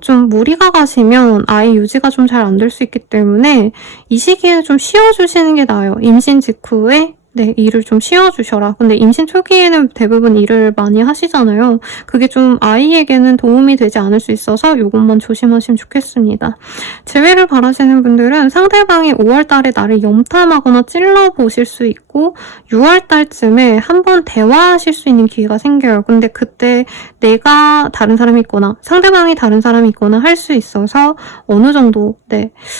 좀 무리가 가시면 아이 유지가 좀 잘 안 될 수 있기 때문에 이 시기에 좀 쉬어주시는 게 나아요. 임신 직후에 일을 좀 쉬어주셔라. 근데 임신 초기에는 대부분 일을 많이 하시잖아요. 그게 좀 아이에게는 도움이 되지 않을 수 있어서 이것만 조심하시면 좋겠습니다. 재회를 바라시는 분들은 상대방이 5월달에 나를 염탐하거나 찔러보실 수 있고 6월달쯤에 한번 대화하실 수 있는 기회가 생겨요. 근데 그때 내가 다른 사람이 있거나 상대방이 다른 사람이 있거나 할 수 있어서 어느 정도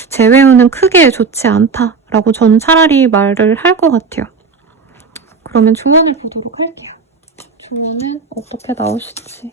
재회운은 크게 좋지 않다라고 저는 차라리 말을 할 것 같아요. 그러면 조언을 보도록 할게요. 조언은 어떻게 나오실지.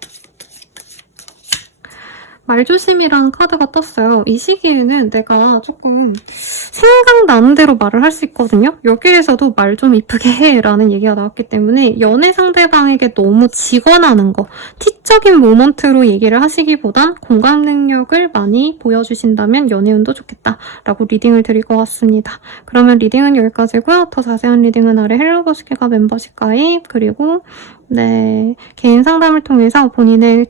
말조심이라는 카드가 떴어요. 이 시기에는 내가 조금 생각나는 대로 말을 할 수 있거든요. 여기에서도 말 좀 이쁘게 해 라는 얘기가 나왔기 때문에 연애 상대방에게 너무 직언하는 거, 티적인 모먼트로 얘기를 하시기보단 공감 능력을 많이 보여주신다면 연애운도 좋겠다 라고 리딩을 드릴 것 같습니다. 그러면 리딩은 여기까지고요. 더 자세한 리딩은 아래 헬로버스키가 멤버십 가입, 그리고 개인 상담을 통해서 본인의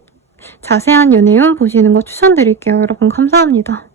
자세한 연애운 보시는 거 추천드릴게요. 여러분 감사합니다.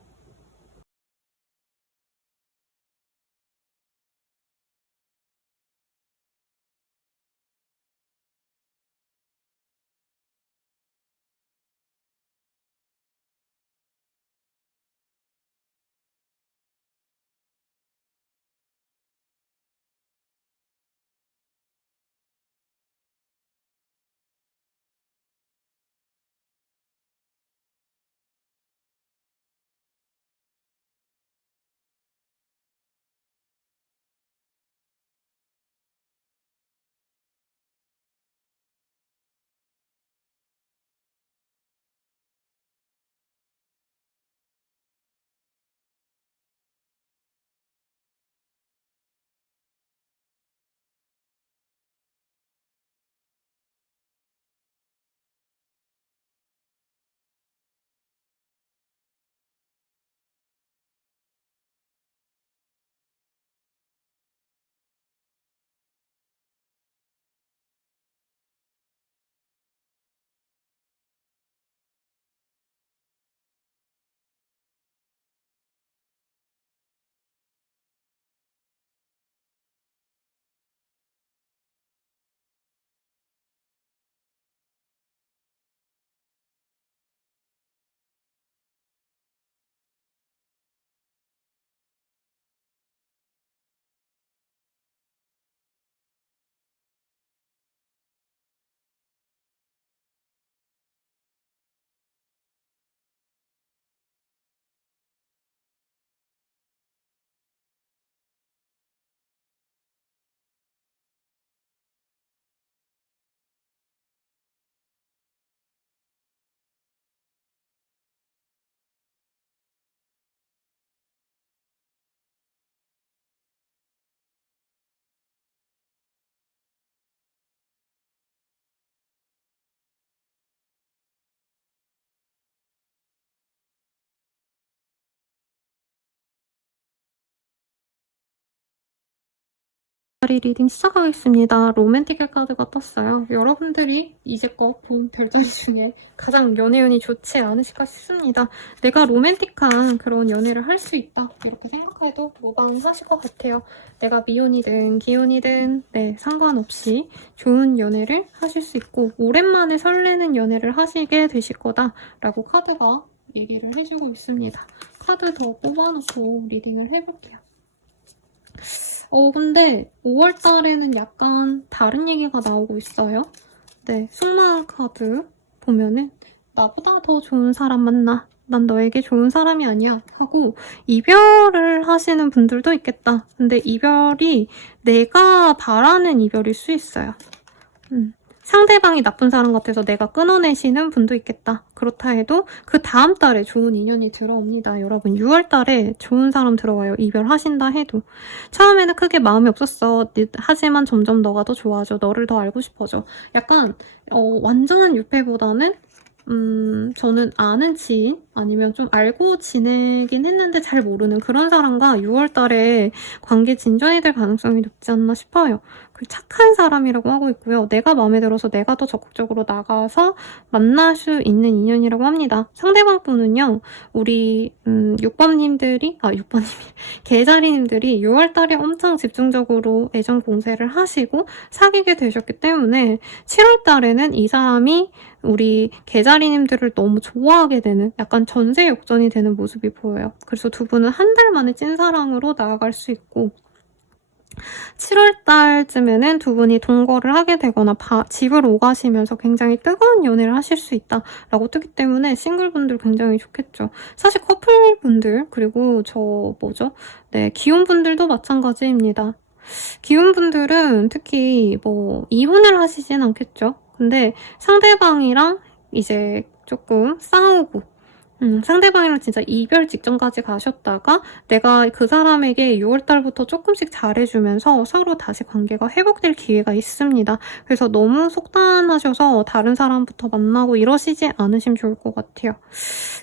리딩 시작하겠습니다. 로맨티클 카드가 떴어요. 여러분들이 이제껏 본 별자리 중에 가장 연애운이 좋지 않으실까 싶습니다. 내가 로맨틱한 그런 연애를 할 수 있다 이렇게 생각해도 무방하실 것 같아요. 내가 미혼이든 기혼이든 네, 상관없이 좋은 연애를 하실 수 있고 오랜만에 설레는 연애를 하시게 되실 거다라고 카드가 얘기를 해주고 있습니다. 카드 더 뽑아놓고 리딩을 해볼게요. 근데 5월달에는 약간 다른 얘기가 나오고 있어요. 네, 속마음 카드 보면은 나보다 더 좋은 사람 만나. 난 너에게 좋은 사람이 아니야. 하고 이별을 하시는 분들도 있겠다. 근데 이별이 내가 바라는 이별일 수 있어요. 상대방이 나쁜 사람 같아서 내가 끊어내시는 분도 있겠다. 그렇다 해도 그 다음 달에 좋은 인연이 들어옵니다. 여러분 6월 달에 좋은 사람 들어와요. 이별하신다 해도. 처음에는 크게 마음이 없었어. 하지만 점점 너가 더 좋아져. 너를 더 알고 싶어져. 약간 완전한 유패보다는 저는 아는 지인 아니면 좀 알고 지내긴 했는데 잘 모르는 그런 사람과 6월 달에 관계 진전이 될 가능성이 높지 않나 싶어요. 그 착한 사람이라고 하고 있고요. 내가 마음에 들어서 내가 더 적극적으로 나가서 만날 수 있는 인연이라고 합니다. 상대방 분은요. 우리 6번님들이 계자리님들이 6월 달에 엄청 집중적으로 애정 공세를 하시고 사귀게 되셨기 때문에 7월 달에는 이 사람이 우리 계자리님들을 너무 좋아하게 되는 약간 전세 역전이 되는 모습이 보여요. 그래서 두 분은 한 달 만에 찐사랑으로 나아갈 수 있고 7월 달쯤에는 두 분이 동거를 하게 되거나 집을 오가시면서 굉장히 뜨거운 연애를 하실 수 있다라고 뜨기 때문에 싱글분들 굉장히 좋겠죠. 사실 커플분들 그리고 네, 기혼분들도 마찬가지입니다. 기혼분들은 특히 이혼을 하시진 않겠죠. 근데 상대방이랑 이제 조금 싸우고 상대방이랑 진짜 이별 직전까지 가셨다가 내가 그 사람에게 6월달부터 조금씩 잘해주면서 서로 다시 관계가 회복될 기회가 있습니다. 그래서 너무 속단하셔서 다른 사람부터 만나고 이러시지 않으시면 좋을 것 같아요.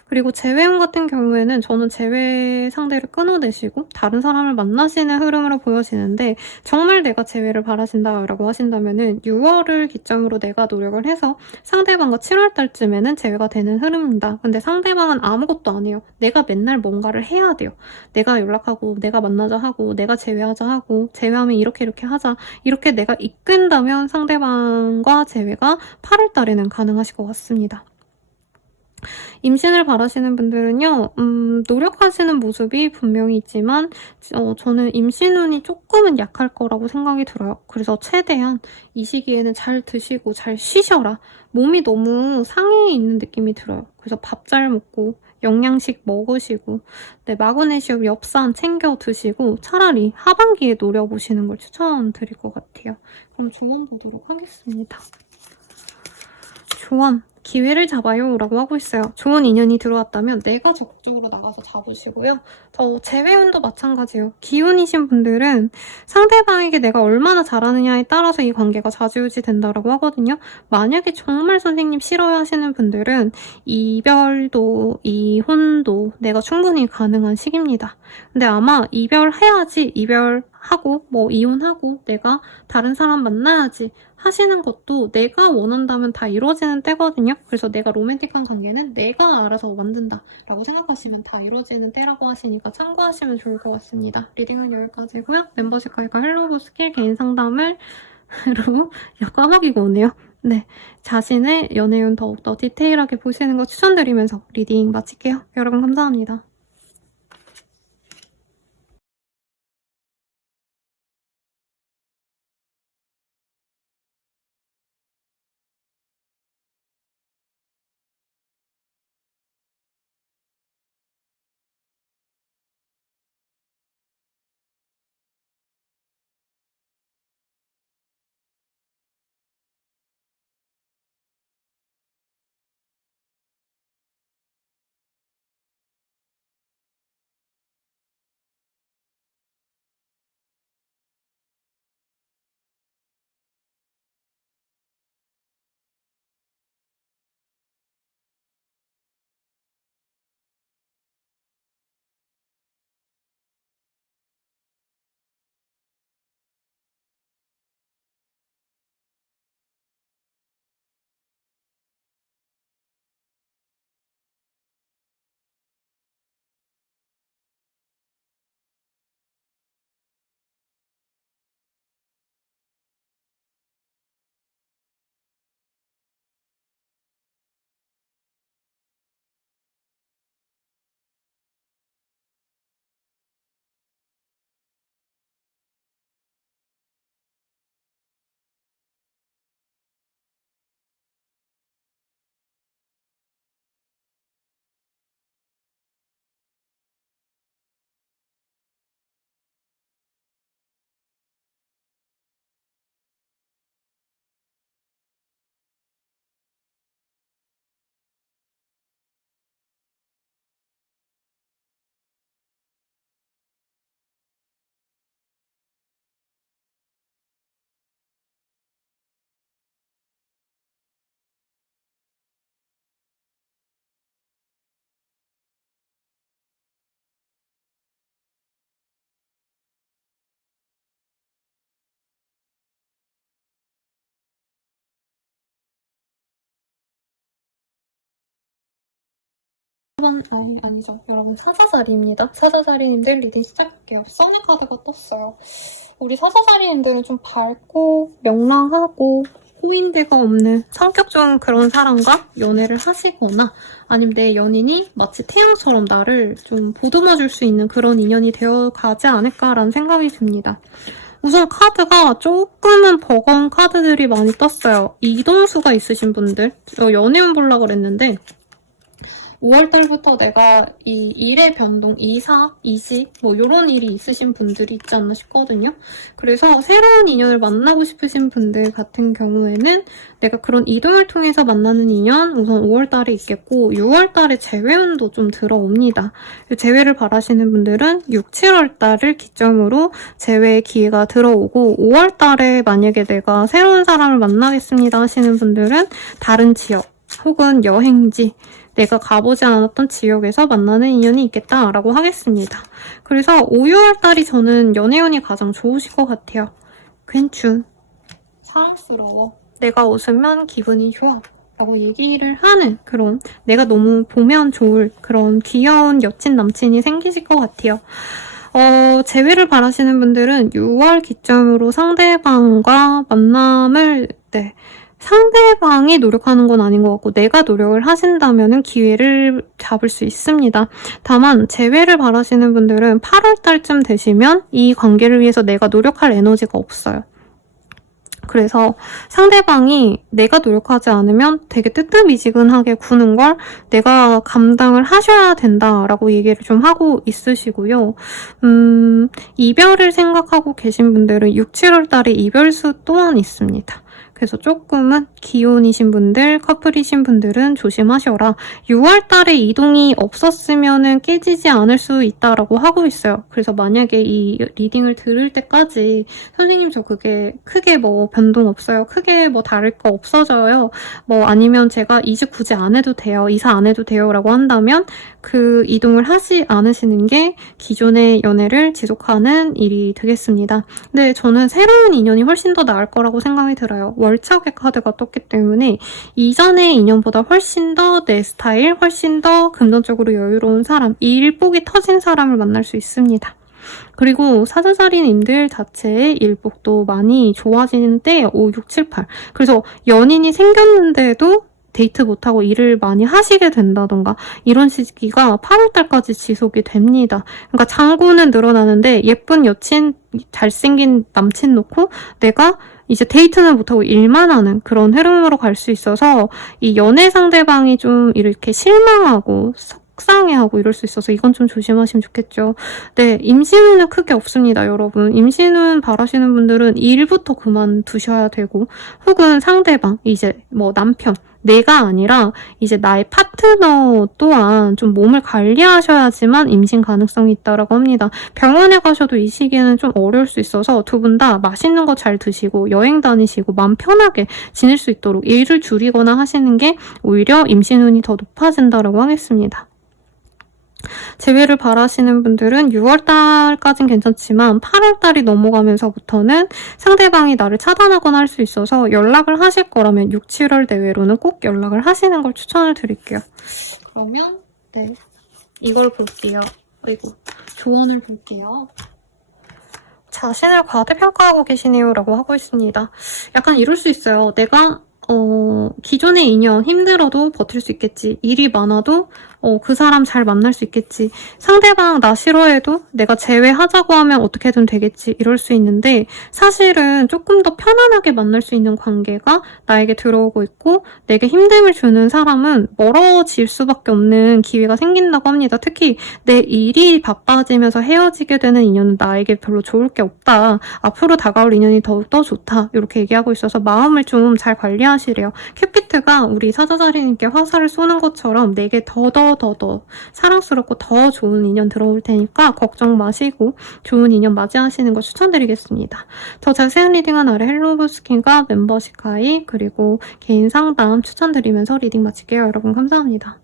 그리고 재회운 같은 경우에는 저는 재회 상대를 끊어내시고 다른 사람을 만나시는 흐름으로 보여지는데 정말 내가 재회를 바라신다라고 하신다면은 6월을 기점으로 내가 노력을 해서 상대방과 7월달쯤에는 재회가 되는 흐름입니다. 근데 상대방은 아무것도 안 해요. 내가 맨날 뭔가를 해야 돼요. 내가 연락하고 내가 만나자 하고 내가 재회하자 하고 재회하면 이렇게 하자 이렇게 내가 이끈다면 상대방과 재회가 8월달에는 가능하실 것 같습니다. 임신을 바라시는 분들은요, 노력하시는 모습이 분명히 있지만, 저는 임신운이 조금은 약할 거라고 생각이 들어요. 그래서 최대한 이 시기에는 잘 드시고 잘 쉬셔라. 몸이 너무 상해에 있는 느낌이 들어요. 그래서 밥 잘 먹고, 영양식 먹으시고, 네, 마그네슘 엽산 챙겨 드시고, 차라리 하반기에 노려보시는 걸 추천드릴 것 같아요. 그럼 조언 보도록 하겠습니다. 조언. 기회를 잡아요 라고 하고 있어요. 좋은 인연이 들어왔다면 내가 적극적으로 나가서 잡으시고요. 재회운도 마찬가지예요. 기운이신 분들은 상대방에게 내가 얼마나 잘하느냐에 따라서 이 관계가 좌지우지 된다라고 하거든요. 만약에 정말 선생님 싫어요 하시는 분들은 이별도 이혼도 내가 충분히 가능한 시기입니다. 근데 아마 이별해야지 이별하고 이혼하고 내가 다른 사람 만나야지 하시는 것도 내가 원한다면 다 이루어지는 때거든요. 그래서 내가 로맨틱한 관계는 내가 알아서 만든다 라고 생각하시면 다 이루어지는 때라고 하시니까 참고하시면 좋을 것 같습니다. 리딩은 여기까지고요. 멤버십 가입과 헬로우 스킬 개인 상담을 까마귀가 오네요. 네, 자신의 연애운 더욱더 디테일하게 보시는 거 추천드리면서 리딩 마칠게요. 여러분 감사합니다. 아니죠. 여러분, 사자자리입니다. 사자자리님들 리딩 시작할게요. 써니 카드가 떴어요. 우리 사자자리님들은 좀 밝고 명랑하고 꼬인데가 없는 성격 좋은 그런 사람과 연애를 하시거나 아니면 내 연인이 마치 태양처럼 나를 좀 보듬어줄 수 있는 그런 인연이 되어가지 않을까라는 생각이 듭니다. 우선 카드가 조금은 버거운 카드들이 많이 떴어요. 이동수가 있으신 분들, 연애운 보려고 그랬는데 5월달부터 내가 이 일의 변동, 이사, 이직 뭐 이런 일이 있으신 분들이 있지 않나 싶거든요. 그래서 새로운 인연을 만나고 싶으신 분들 같은 경우에는 내가 그런 이동을 통해서 만나는 인연 우선 5월달에 있겠고 6월달에 재회운도 좀 들어옵니다. 재회를 바라시는 분들은 6, 7월달을 기점으로 재회의 기회가 들어오고 5월달에 만약에 내가 새로운 사람을 만나겠습니다 하시는 분들은 다른 지역 혹은 여행지 내가 가보지 않았던 지역에서 만나는 인연이 있겠다라고 하겠습니다. 그래서 5, 6월달이 저는 연애운이 가장 좋으실 것 같아요. 괜춘, 사랑스러워, 내가 웃으면 기분이 좋아 라고 얘기를 하는 그런 내가 너무 보면 좋을 그런 귀여운 여친 남친이 생기실 것 같아요. 재회를 바라시는 분들은 6월 기점으로 상대방과 만남을 상대방이 노력하는 건 아닌 것 같고 내가 노력을 하신다면 기회를 잡을 수 있습니다. 다만 재회를 바라시는 분들은 8월달쯤 되시면 이 관계를 위해서 내가 노력할 에너지가 없어요. 그래서 상대방이 내가 노력하지 않으면 되게 뜨뜻미지근하게 구는 걸 내가 감당을 하셔야 된다라고 얘기를 좀 하고 있으시고요. 이별을 생각하고 계신 분들은 6, 7월달에 이별수 또한 있습니다. 그래서 조금은 기혼이신 분들, 커플이신 분들은 조심하셔라. 6월달에 이동이 없었으면 깨지지 않을 수 있다라고 하고 있어요. 그래서 만약에 이 리딩을 들을 때까지 선생님 저 그게 크게 뭐 변동 없어요. 크게 뭐 다를 거 없어져요. 뭐 아니면 제가 이직 굳이 안 해도 돼요. 이사 안 해도 돼요. 라고 한다면 그 이동을 하지 않으시는 게 기존의 연애를 지속하는 일이 되겠습니다. 근데 저는 새로운 인연이 훨씬 더 나을 거라고 생각이 들어요. 월척의 카드가 떴기 때문에 이전의 인연보다 훨씬 더 내 스타일, 훨씬 더 금전적으로 여유로운 사람, 일복이 터진 사람을 만날 수 있습니다. 그리고 사자자리님들 자체의 일복도 많이 좋아지는 때예요. 5, 6, 7, 8. 그래서 연인이 생겼는데도 데이트 못하고 일을 많이 하시게 된다던가 이런 시기가 8월달까지 지속이 됩니다. 그러니까 장고는 늘어나는데 예쁜 여친, 잘생긴 남친 놓고 내가 이제 데이트는 못하고 일만 하는 그런 흐름으로 갈 수 있어서 이 연애 상대방이 좀 이렇게 실망하고 속상해하고 이럴 수 있어서 이건 좀 조심하시면 좋겠죠. 네, 임신운은 크게 없습니다, 여러분. 임신운 바라시는 분들은 일부터 그만두셔야 되고 혹은 상대방, 이제 뭐 남편, 내가 아니라 이제 나의 파트너 또한 좀 몸을 관리하셔야지만 임신 가능성이 있다고 합니다. 병원에 가셔도 이 시기에는 좀 어려울 수 있어서 두 분 다 맛있는 거 잘 드시고 여행 다니시고 마음 편하게 지낼 수 있도록 일을 줄이거나 하시는 게 오히려 임신운이 더 높아진다고 하겠습니다. 재회를 바라시는 분들은 6월달까진 괜찮지만 8월달이 넘어가면서부터는 상대방이 나를 차단하거나 할 수 있어서 연락을 하실 거라면 6, 7월 내외로는 꼭 연락을 하시는 걸 추천을 드릴게요. 그러면 이걸 볼게요. 아이고, 조언을 볼게요. 자신을 과대평가하고 계시네요 라고 하고 있습니다. 약간 이럴 수 있어요. 내가 기존의 인연 힘들어도 버틸 수 있겠지. 일이 많아도 그 사람 잘 만날 수 있겠지. 상대방 나 싫어해도 내가 제외하자고 하면 어떻게든 되겠지. 이럴 수 있는데 사실은 조금 더 편안하게 만날 수 있는 관계가 나에게 들어오고 있고 내게 힘듦을 주는 사람은 멀어질 수밖에 없는 기회가 생긴다고 합니다. 특히 내 일이 바빠지면서 헤어지게 되는 인연은 나에게 별로 좋을 게 없다. 앞으로 다가올 인연이 더욱더 좋다. 이렇게 얘기하고 있어서 마음을 좀 잘 관리하시래요. 큐피트가 우리 사자자리님께 화살을 쏘는 것처럼 내게 더 사랑스럽고 더 좋은 인연 들어올 테니까 걱정 마시고 좋은 인연 맞이하시는 거 추천드리겠습니다. 더 자세한 리딩은 아래 헬로우스킨과 멤버십 가입 그리고 개인 상담 추천드리면서 리딩 마칠게요. 여러분 감사합니다.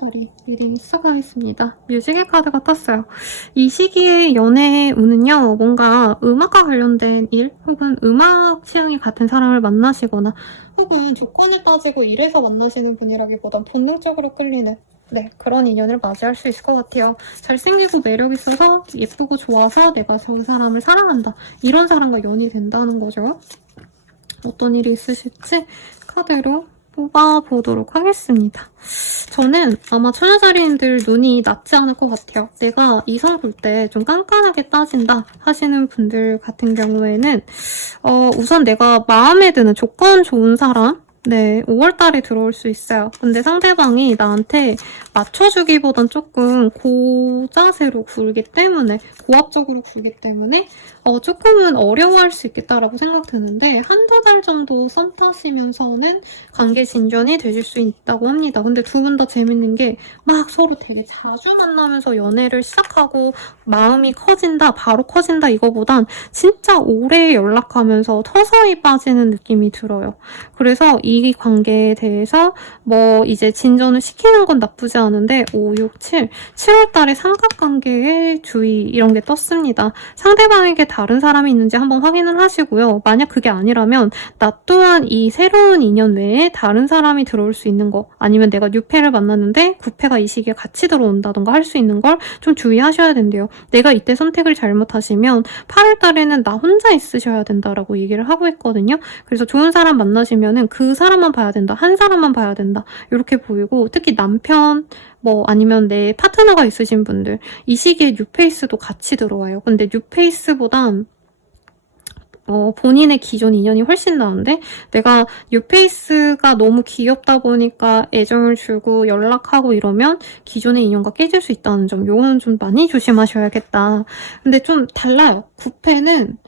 소녀서리 리딩 시작하겠습니다. 뮤직의 카드가 떴어요. 이 시기의 연애의 운은요, 뭔가 음악과 관련된 일 혹은 음악 취향이 같은 사람을 만나시거나 혹은 조건을 따지고 이래서 만나시는 분이라기보단 본능적으로 끌리는 그런 인연을 맞이할 수 있을 것 같아요. 잘생기고 매력 있어서 예쁘고 좋아서 내가 저 사람을 사랑한다. 이런 사람과 연이 된다는 거죠. 어떤 일이 있으실지 카드로 뽑아보도록 하겠습니다. 저는 아마 처녀자리님들 눈이 낮지 않을 것 같아요. 내가 이성 볼 때 좀 깐깐하게 따진다 하시는 분들 같은 경우에는 우선 내가 마음에 드는 조건 좋은 사람 5월달에 들어올 수 있어요. 근데 상대방이 나한테 맞춰주기보단 조금 고자세로 굴기 때문에, 고압적으로 굴기 때문에 조금은 어려워할 수 있겠다라고 생각드는데 한두 달 정도 썸 타시면서는 관계 진전이 되실 수 있다고 합니다. 근데 두 분 다 재밌는 게 막 서로 되게 자주 만나면서 연애를 시작하고 마음이 커진다, 바로 커진다 이거보단 진짜 오래 연락하면서 서서히 빠지는 느낌이 들어요. 그래서 이 관계에 대해서 뭐 이제 진전을 시키는 건 나쁘지 않은데 5, 6, 7월 달에 삼각관계에 주의 이런 게 떴습니다. 상대방에게 다른 사람이 있는지 한번 확인을 하시고요. 만약 그게 아니라면 나 또한 이 새로운 인연 외에 다른 사람이 들어올 수 있는 거 아니면 내가 뉴페를 만났는데 구페가 이 시기에 같이 들어온다던가 할 수 있는 걸 좀 주의하셔야 된대요. 내가 이때 선택을 잘못하시면 8월 달에는 나 혼자 있으셔야 된다라고 얘기를 하고 있거든요. 그래서 좋은 사람 만나시면은 그 사람만 봐야 된다. 한 사람만 봐야 된다. 이렇게 보이고 특히 남편 뭐 아니면 내 파트너가 있으신 분들 이 시기에 뉴페이스도 같이 들어와요. 근데 뉴페이스보단 본인의 기존 인연이 훨씬 나은데 내가 뉴페이스가 너무 귀엽다 보니까 애정을 주고 연락하고 이러면 기존의 인연과 깨질 수 있다는 점 요거는 좀 많이 조심하셔야겠다. 근데 좀 달라요. 구패는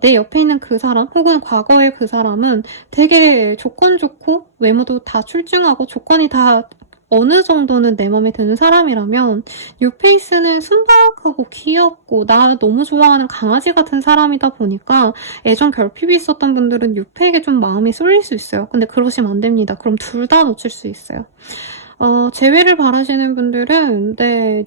내 옆에 있는 그 사람 혹은 과거의 그 사람은 되게 조건 좋고 외모도 다 출중하고 조건이 다 어느 정도는 내 맘에 드는 사람이라면 뉴페이스는 순박하고 귀엽고 나 너무 좋아하는 강아지 같은 사람이다 보니까 애정 결핍이 있었던 분들은 뉴페에게 좀 마음이 쏠릴 수 있어요. 근데 그러시면 안 됩니다. 그럼 둘 다 놓칠 수 있어요. 재회를 바라시는 분들은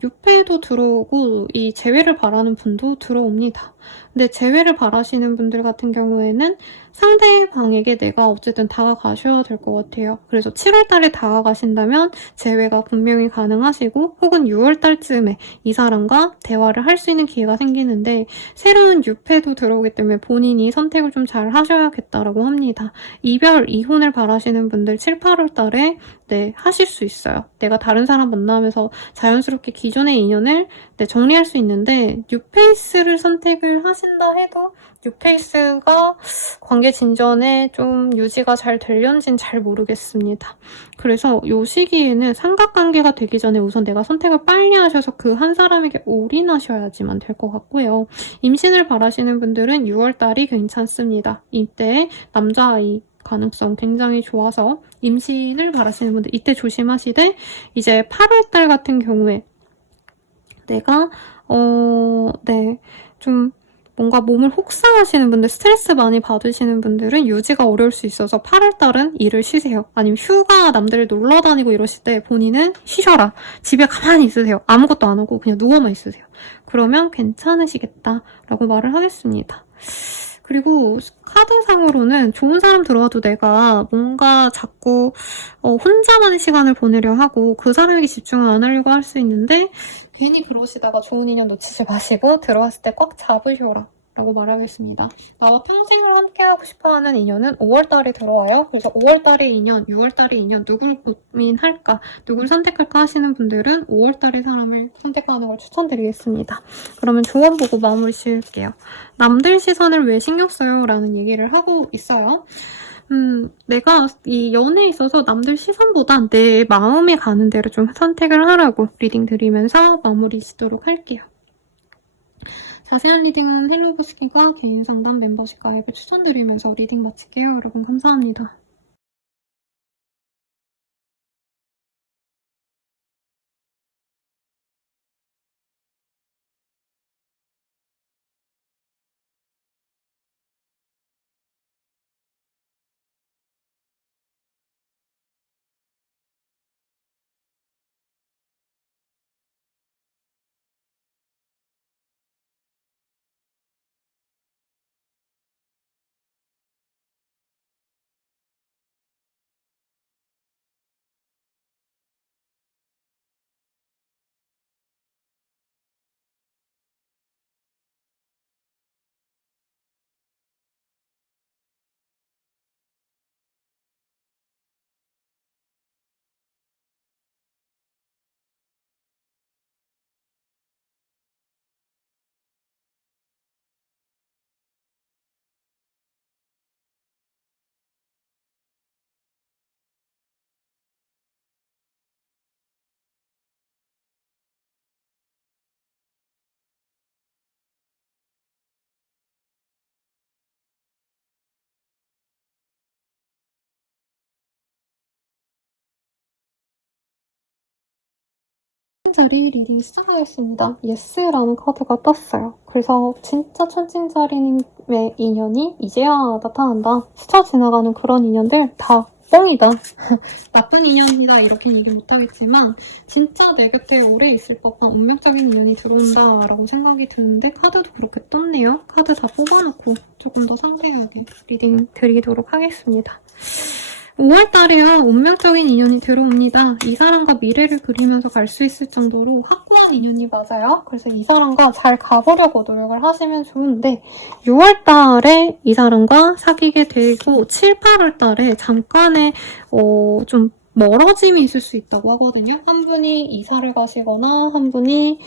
뉴페도 들어오고 이 재회를 바라는 분도 들어옵니다. 근데 재회를 바라시는 분들 같은 경우에는 상대방에게 내가 어쨌든 다가가셔야 될 것 같아요. 그래서 7월 달에 다가가신다면 재회가 분명히 가능하시고 혹은 6월 달쯤에 이 사람과 대화를 할 수 있는 기회가 생기는데 새로운 뉴페도 들어오기 때문에 본인이 선택을 좀 잘 하셔야겠다라고 합니다. 이별, 이혼을 바라시는 분들 7, 8월 달에 하실 수 있어요. 내가 다른 사람 만나면서 자연스럽게 기존의 인연을 정리할 수 있는데 뉴페이스를 선택을 하신다 해도 뉴페이스가 관계 진전에 좀 유지가 잘 되려는지는 잘 모르겠습니다. 그래서 이 시기에는 삼각관계가 되기 전에 우선 내가 선택을 빨리 하셔서 그 한 사람에게 올인하셔야지만 될 것 같고요. 임신을 바라시는 분들은 6월달이 괜찮습니다. 이때 남자아이 가능성 굉장히 좋아서 임신을 바라시는 분들 이때 조심하시되 이제 8월달 같은 경우에 내가 좀 뭔가 몸을 혹사하시는 분들, 스트레스 많이 받으시는 분들은 유지가 어려울 수 있어서 8월달은 일을 쉬세요. 아니면 휴가 남들 놀러 다니고 이러실 때 본인은 쉬셔라. 집에 가만히 있으세요. 아무것도 안 하고 그냥 누워만 있으세요. 그러면 괜찮으시겠다라고 말을 하겠습니다. 그리고 카드상으로는 좋은 사람 들어와도 내가 뭔가 자꾸 혼자만의 시간을 보내려 하고 그 사람에게 집중을 안 하려고 할 수 있는데 괜히 그러시다가 좋은 인연 놓치지 마시고 들어왔을 때 꽉 잡으셔라 라고 말하겠습니다. 나와 평생을 함께하고 싶어하는 인연은 5월달에 들어와요. 그래서 5월달의 인연, 6월달의 인연 누굴 고민할까, 누굴 선택할까 하시는 분들은 5월달의 사람을 선택하는 걸 추천드리겠습니다. 그러면 조언 보고 마무리 지을게요. 남들 시선을 왜 신경 써요? 라는 얘기를 하고 있어요. 내가 이 연애에 있어서 남들 시선보단 내 마음에 가는 대로 좀 선택을 하라고 리딩 드리면서 마무리 짓도록 할게요. 자세한 리딩은 헬로보스키가 개인 상담 멤버십 가입을 추천드리면서 리딩 마칠게요. 여러분 감사합니다. 천칭자리 리딩 시작하겠습니다. 예스라는 카드가 떴어요. 그래서 진짜 천칭자리님의 인연이 이제야 나타난다. 스쳐 지나가는 그런 인연들 다 뻥이다. 나쁜 인연이다 이렇게 얘기 못하겠지만 진짜 내 곁에 오래 있을 법한 운명적인 인연이 들어온다라고 생각이 드는데 카드도 그렇게 떴네요. 카드 다 뽑아놓고 조금 더 상세하게 리딩 드리도록 하겠습니다. 5월달에요. 운명적인 인연이 들어옵니다. 이 사람과 미래를 그리면서 갈 수 있을 정도로 확고한 인연이 맞아요. 그래서 이 사람과 잘 가보려고 노력을 하시면 좋은데 6월달에 이 사람과 사귀게 되고 7, 8월달에 잠깐의 좀 멀어짐이 있을 수 있다고 하거든요. 한 분이 이사를 가시거나 한 분이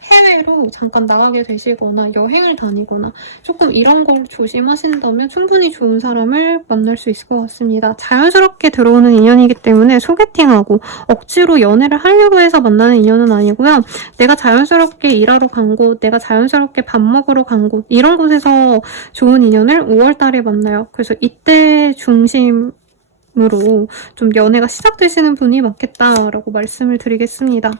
해외로 잠깐 나가게 되시거나 여행을 다니거나 조금 이런 걸 조심하신다면 충분히 좋은 사람을 만날 수 있을 것 같습니다. 자연스럽게 들어오는 인연이기 때문에 소개팅하고 억지로 연애를 하려고 해서 만나는 인연은 아니고요. 내가 자연스럽게 일하러 간 곳, 내가 자연스럽게 밥 먹으러 간 곳, 이런 곳에서 좋은 인연을 5월달에 만나요. 그래서 이때 중심으로 좀 연애가 시작되시는 분이 많겠다라고 말씀을 드리겠습니다.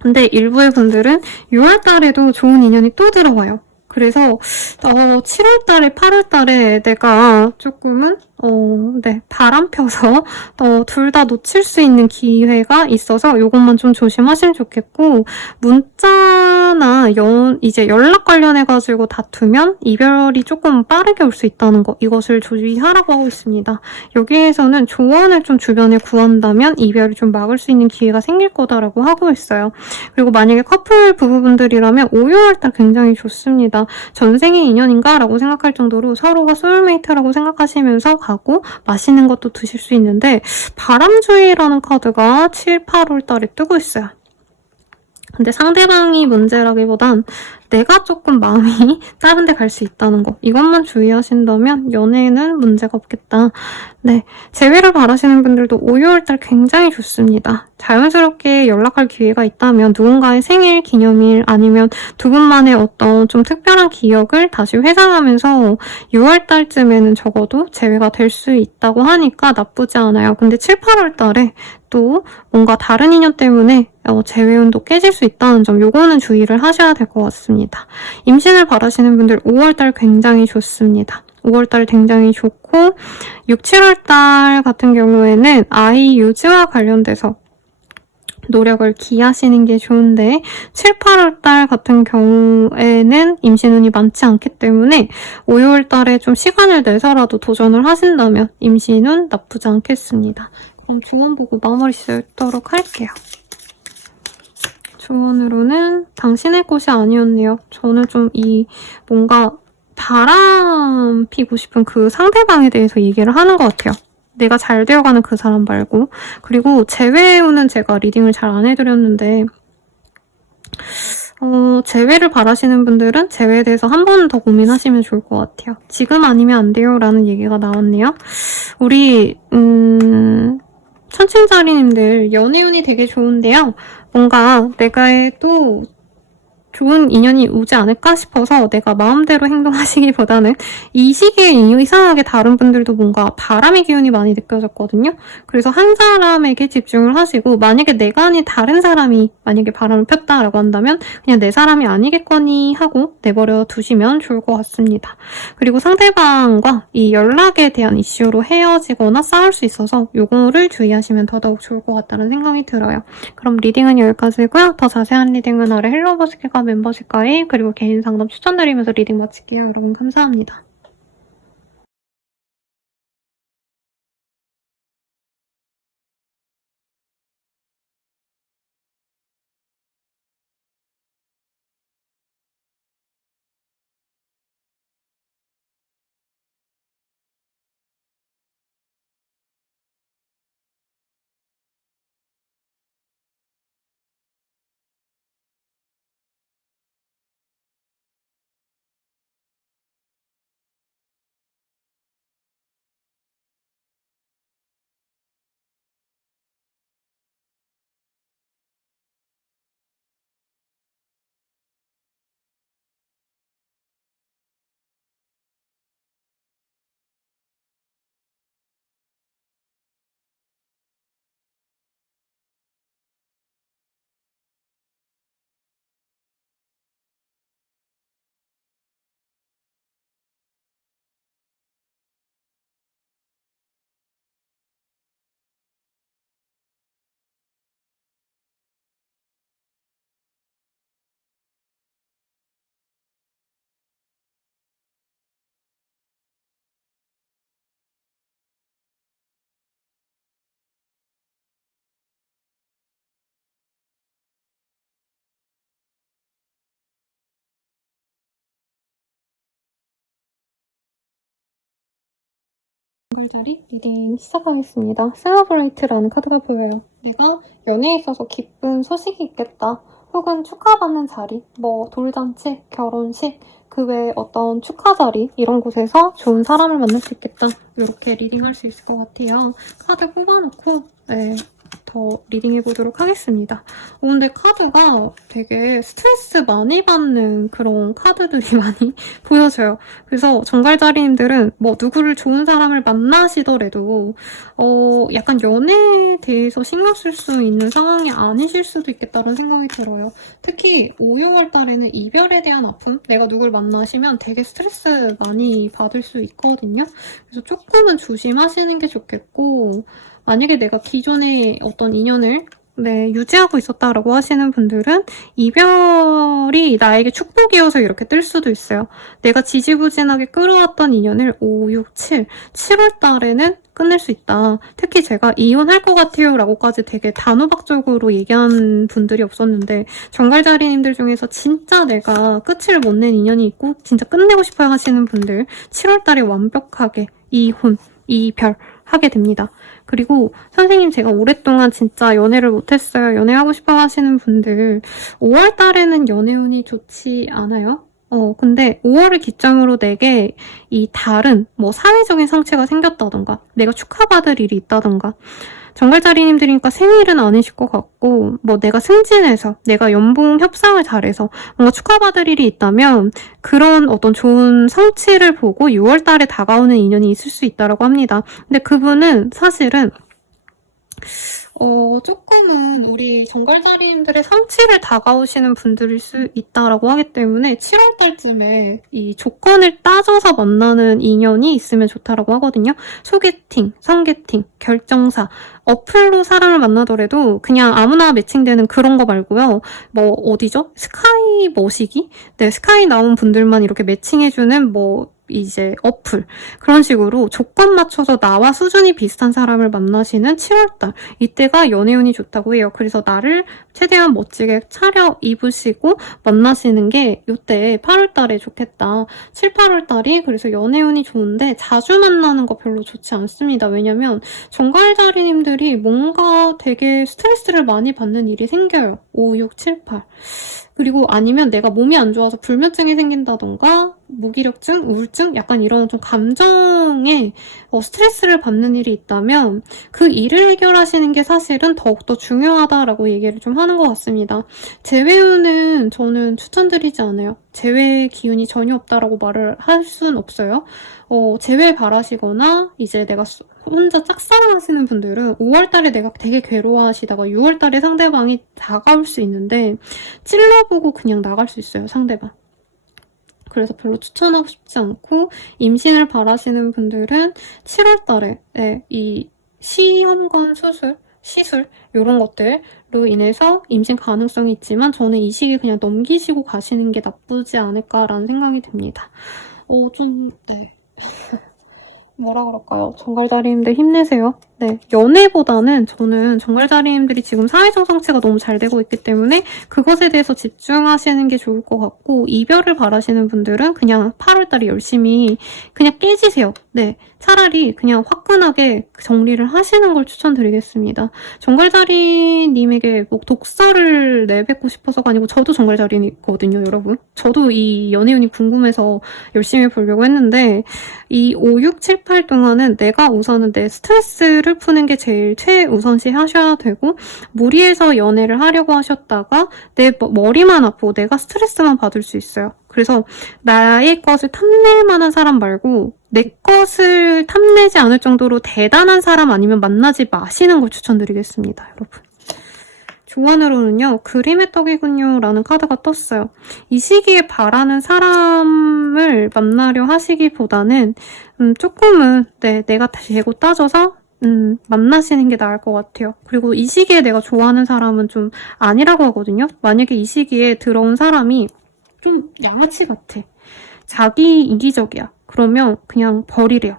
근데 일부의 분들은 6월달에도 좋은 인연이 또 들어와요. 그래서 7월달에 8월달에 내가 조금은 바람 펴서 둘 다 놓칠 수 있는 기회가 있어서 이것만 좀 조심하시면 좋겠고 문자나 이제 연락 관련해가지고 다투면 이별이 조금 빠르게 올 수 있다는 거 이것을 주의하라고 하고 있습니다. 여기에서는 조언을 좀 주변에 구한다면 이별을 좀 막을 수 있는 기회가 생길 거다라고 하고 있어요. 그리고 만약에 커플 부부분들이라면 5, 6월달 굉장히 좋습니다. 전생의 인연인가? 라고 생각할 정도로 서로가 소울메이트라고 생각하시면서 가고 맛있는 것도 드실 수 있는데 바람주의라는 카드가 7, 8월 달에 뜨고 있어요. 근데 상대방이 문제라기보단 내가 조금 마음이 다른 데 갈 수 있다는 거 이것만 주의하신다면 연애에는 문제가 없겠다. 네, 재회를 바라시는 분들도 5, 6월달 굉장히 좋습니다. 자연스럽게 연락할 기회가 있다면 누군가의 생일, 기념일 아니면 두 분만의 어떤 좀 특별한 기억을 다시 회상하면서 6월달쯤에는 적어도 재회가 될 수 있다고 하니까 나쁘지 않아요. 근데 7, 8월달에 또 뭔가 다른 인연 때문에 재회운도 깨질 수 있다는 점 요거는 주의를 하셔야 될 것 같습니다. 임신을 바라시는 분들 5월달 굉장히 좋습니다. 5월달 굉장히 좋고 6, 7월달 같은 경우에는 아이 유지와 관련돼서 노력을 기하시는 게 좋은데 7, 8월달 같은 경우에는 임신운이 많지 않기 때문에 5, 6월달에 좀 시간을 내서라도 도전을 하신다면 임신운 나쁘지 않겠습니다. 그럼 조언 보고 마무리 짓도록 할게요. 조언으로는 당신의 것이 아니었네요. 저는 좀 뭔가 바람 피고 싶은 그 상대방에 대해서 얘기를 하는 것 같아요. 내가 잘 되어가는 그 사람 말고. 그리고 재회운은 제가 리딩을 잘 안 해드렸는데 재회를 바라시는 분들은 재회에 대해서 한 번 더 고민하시면 좋을 것 같아요. 지금 아니면 안 돼요 라는 얘기가 나왔네요. 우리 천칭자리님들 연애운이 되게 좋은데요. 뭔가 내가 또 좋은 인연이 오지 않을까 싶어서 내가 마음대로 행동하시기보다는 이 시기에 이상하게 다른 분들도 뭔가 바람의 기운이 많이 느껴졌거든요. 그래서 한 사람에게 집중을 하시고 만약에 내가 아닌 다른 사람이 만약에 바람을 폈다라고 한다면 그냥 내 사람이 아니겠거니 하고 내버려 두시면 좋을 것 같습니다. 그리고 상대방과 이 연락에 대한 이슈로 헤어지거나 싸울 수 있어서 요거를 주의하시면 더더욱 좋을 것 같다는 생각이 들어요. 그럼 리딩은 여기까지고요. 더 자세한 리딩은 아래 헬로버스케가 멤버십 가입 그리고 개인 상담 추천드리면서 리딩 마칠게요. 여러분 감사합니다. 정글자리 리딩 시작하겠습니다. 셀러브레이트라는 카드가 보여요. 내가 연애에 있어서 기쁜 소식이 있겠다. 혹은 축하받는 자리, 뭐 돌잔치, 결혼식, 그 외에 어떤 축하 자리 이런 곳에서 좋은 사람을 만날 수 있겠다. 이렇게 리딩할 수 있을 것 같아요. 카드 뽑아놓고 더 리딩해보도록 하겠습니다. 근데 카드가 되게 스트레스 많이 받는 그런 카드들이 많이 보여져요. 그래서 정갈자리님들은 뭐 누구를 좋은 사람을 만나시더라도 약간 연애에 대해서 신경 쓸 수 있는 상황이 아니실 수도 있겠다는 생각이 들어요. 특히 5, 6월 달에는 이별에 대한 아픔, 내가 누굴 만나시면 되게 스트레스 많이 받을 수 있거든요. 그래서 조금은 조심하시는 게 좋겠고, 만약에 내가 기존에 어떤 인연을 유지하고 있었다라고 하시는 분들은 이별이 나에게 축복이어서 이렇게 뜰 수도 있어요. 내가 지지부진하게 끌어왔던 인연을 5, 6, 7월 달에는 끝낼 수 있다. 특히 제가 이혼할 것 같아요 라고까지 되게 단호박적으로 얘기한 분들이 없었는데, 정갈자리님들 중에서 진짜 내가 끝을 못 낸 인연이 있고 진짜 끝내고 싶어요 하시는 분들 7월 달에 완벽하게 이혼, 이별 하게 됩니다. 그리고 선생님 제가 오랫동안 진짜 연애를 못했어요. 연애하고 싶어 하시는 분들 5월 달에는 연애운이 좋지 않아요? 근데 5월을 기점으로 내게 이 달은 뭐 사회적인 성취가 생겼다던가 내가 축하받을 일이 있다던가, 정갈자리님들이니까 생일은 아니실 것 같고, 뭐 내가 승진해서, 내가 연봉 협상을 잘해서 뭔가 축하받을 일이 있다면 그런 어떤 좋은 성취를 보고 6월 달에 다가오는 인연이 있을 수 있다고 합니다. 근데 그분은 사실은 조금은 우리 정갈자리님들의 성취를 다가오시는 분들일 수 있다라고 하기 때문에 7월 달쯤에 이 조건을 따져서 만나는 인연이 있으면 좋다라고 하거든요. 소개팅, 성개팅, 결정사, 어플로 사람을 만나더라도 그냥 아무나 매칭되는 그런 거 말고요. 뭐 어디죠? 스카이 머시기? 네, 스카이 나온 분들만 이렇게 매칭해주는 뭐 이제 어플, 그런 식으로 조건 맞춰서 나와 수준이 비슷한 사람을 만나시는 7월달, 이때가 연애운이 좋다고 해요. 그래서 나를 최대한 멋지게 차려 입으시고 만나시는 게 이때 8월달에 좋겠다. 7, 8월달이 그래서 연애운이 좋은데 자주 만나는 거 별로 좋지 않습니다. 왜냐면 정갈자리님들이 뭔가 되게 스트레스를 많이 받는 일이 생겨요. 5, 6, 7, 8. 그리고 아니면 내가 몸이 안 좋아서 불면증이 생긴다던가 무기력증, 우울증, 약간 이런 좀 감정에 스트레스를 받는 일이 있다면 그 일을 해결하시는 게 사실은 더욱더 중요하다라고 얘기를 좀 하는 것 같습니다. 재회운은 저는 추천드리지 않아요. 재회 기운이 전혀 없다라고 말을 할 수는 없어요. 재회 바라시거나 이제 내가 혼자 짝사랑하시는 분들은 5월달에 내가 되게 괴로워하시다가 6월달에 상대방이 다가올 수 있는데 찔러보고 그냥 나갈 수 있어요, 상대방. 그래서 별로 추천하고 싶지 않고, 임신을 바라시는 분들은 7월달에 이 시험관 수술, 시술 이런 것들로 인해서 임신 가능성이 있지만 저는 이 시기 그냥 넘기시고 가시는 게 나쁘지 않을까라는 생각이 듭니다. 뭐라 그럴까요? 정갈자리님들 힘내세요. 네, 연애보다는 저는 정갈자리님들이 지금 사회적 성취가 너무 잘 되고 있기 때문에 그것에 대해서 집중하시는 게 좋을 것 같고, 이별을 바라시는 분들은 그냥 8월달에 열심히 그냥 깨지세요. 네, 차라리 그냥 화끈하게 정리를 하시는 걸 추천드리겠습니다. 정갈자리님에게 뭐 독서를 내뱉고 싶어서가 아니고 저도 정갈자리거든요, 여러분. 저도 이 연애운이 궁금해서 열심히 보려고 했는데 이 5, 6, 7, 8 동안은 내가 우선은 내 스트레스를 푸는 게 제일 최우선시 하셔야 되고, 무리해서 연애를 하려고 하셨다가 내 머리만 아프고 내가 스트레스만 받을 수 있어요. 그래서 나의 것을 탐낼 만한 사람 말고 내 것을 탐내지 않을 정도로 대단한 사람 아니면 만나지 마시는 걸 추천드리겠습니다, 여러분. 조언으로는요, 그림의 떡이군요 라는 카드가 떴어요. 이 시기에 바라는 사람을 만나려 하시기보다는 조금은 내가 재고 따져서 만나시는 게 나을 것 같아요. 그리고 이 시기에 내가 좋아하는 사람은 좀 아니라고 하거든요. 만약에 이 시기에 들어온 사람이 좀 양아치 같아, 자기 이기적이야, 그러면 그냥 버리래요.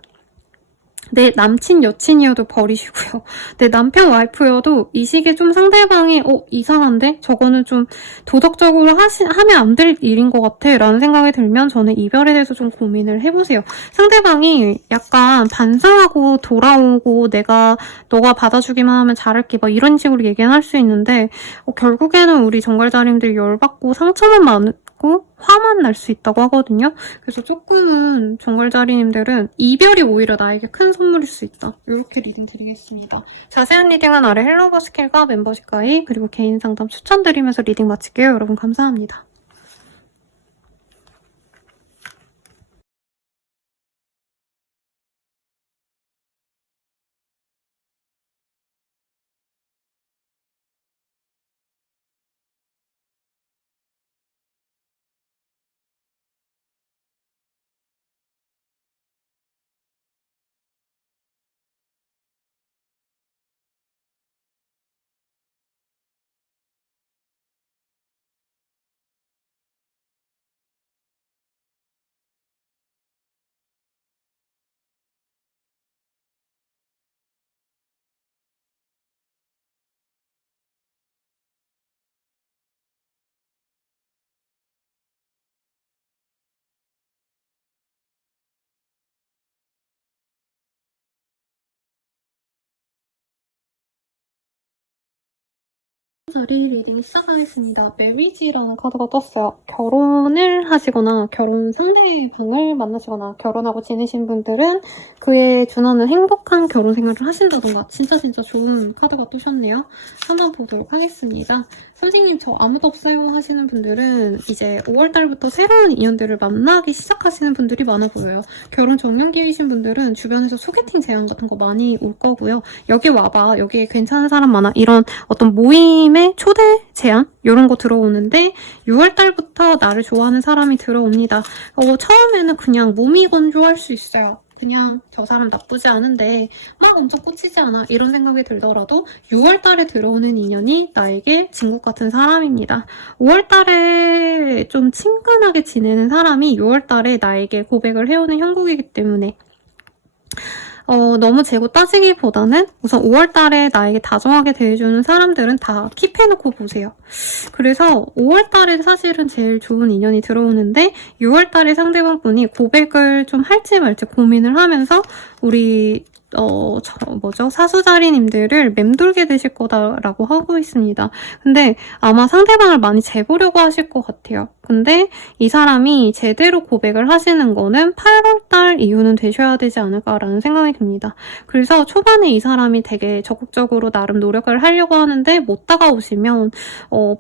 내 남친, 여친이어도 버리시고요. 내 남편, 와이프여도 이 시기에 좀 상대방이 이상한데? 저거는 좀 도덕적으로 하면 안 될 일인 것 같아 라는 생각이 들면 저는 이별에 대해서 좀 고민을 해보세요. 상대방이 약간 반성하고 돌아오고 너가 받아주기만 하면 잘할게 막 이런 식으로 얘기는 할 수 있는데 결국에는 우리 정갈자님들이 열받고 상처만 많고 화만 날 수 있다고 하거든요. 그래서 조금은 정갈자리님들은 이별이 오히려 나에게 큰 선물일 수 있다. 이렇게 리딩 드리겠습니다. 자세한 리딩은 아래 헬로버 스킬과 멤버십 가입 그리고 개인 상담 추천드리면서 리딩 마칠게요. 여러분 감사합니다. 자리 리딩 시작하겠습니다. 메리지라는 카드가 떴어요. 결혼을 하시거나 결혼 상대방을 만나시거나 결혼하고 지내신 분들은 그에 준하는 행복한 결혼 생활을 하신다던가 진짜 좋은 카드가 뜨셨네요. 한번 보도록 하겠습니다. 선생님 저 아무도 없어요 하시는 분들은 이제 5월달부터 새로운 인연들을 만나기 시작하시는 분들이 많아 보여요. 결혼 정년기이신 분들은 주변에서 소개팅 제안 같은 거 많이 올 거고요. 여기 와봐, 여기 괜찮은 사람 많아, 이런 어떤 모임의 초대 제안 이런 거 들어오는데 6월달부터 나를 좋아하는 사람이 들어옵니다. 처음에는 그냥 몸이 건조할 수 있어요. 그냥 저 사람 나쁘지 않은데 막 엄청 꽂히지 않아 이런 생각이 들더라도 6월달에 들어오는 인연이 나에게 진국 같은 사람입니다. 5월달에 좀 친근하게 지내는 사람이 6월달에 나에게 고백을 해오는 형국이기 때문에 너무 재고 따지기보다는 우선 5월달에 나에게 다정하게 대해주는 사람들은 다 킵해놓고 보세요. 그래서 5월달에 사실은 제일 좋은 인연이 들어오는데 6월달에 상대방분이 고백을 좀 할지 말지 고민을 하면서 우리 사수자리님들을 맴돌게 되실 거다라고 하고 있습니다. 근데 아마 상대방을 많이 재보려고 하실 것 같아요. 근데 이 사람이 제대로 고백을 하시는 거는 8월달 이후는 되셔야 되지 않을까라는 생각이 듭니다. 그래서 초반에 이 사람이 되게 적극적으로 나름 노력을 하려고 하는데 못 다가오시면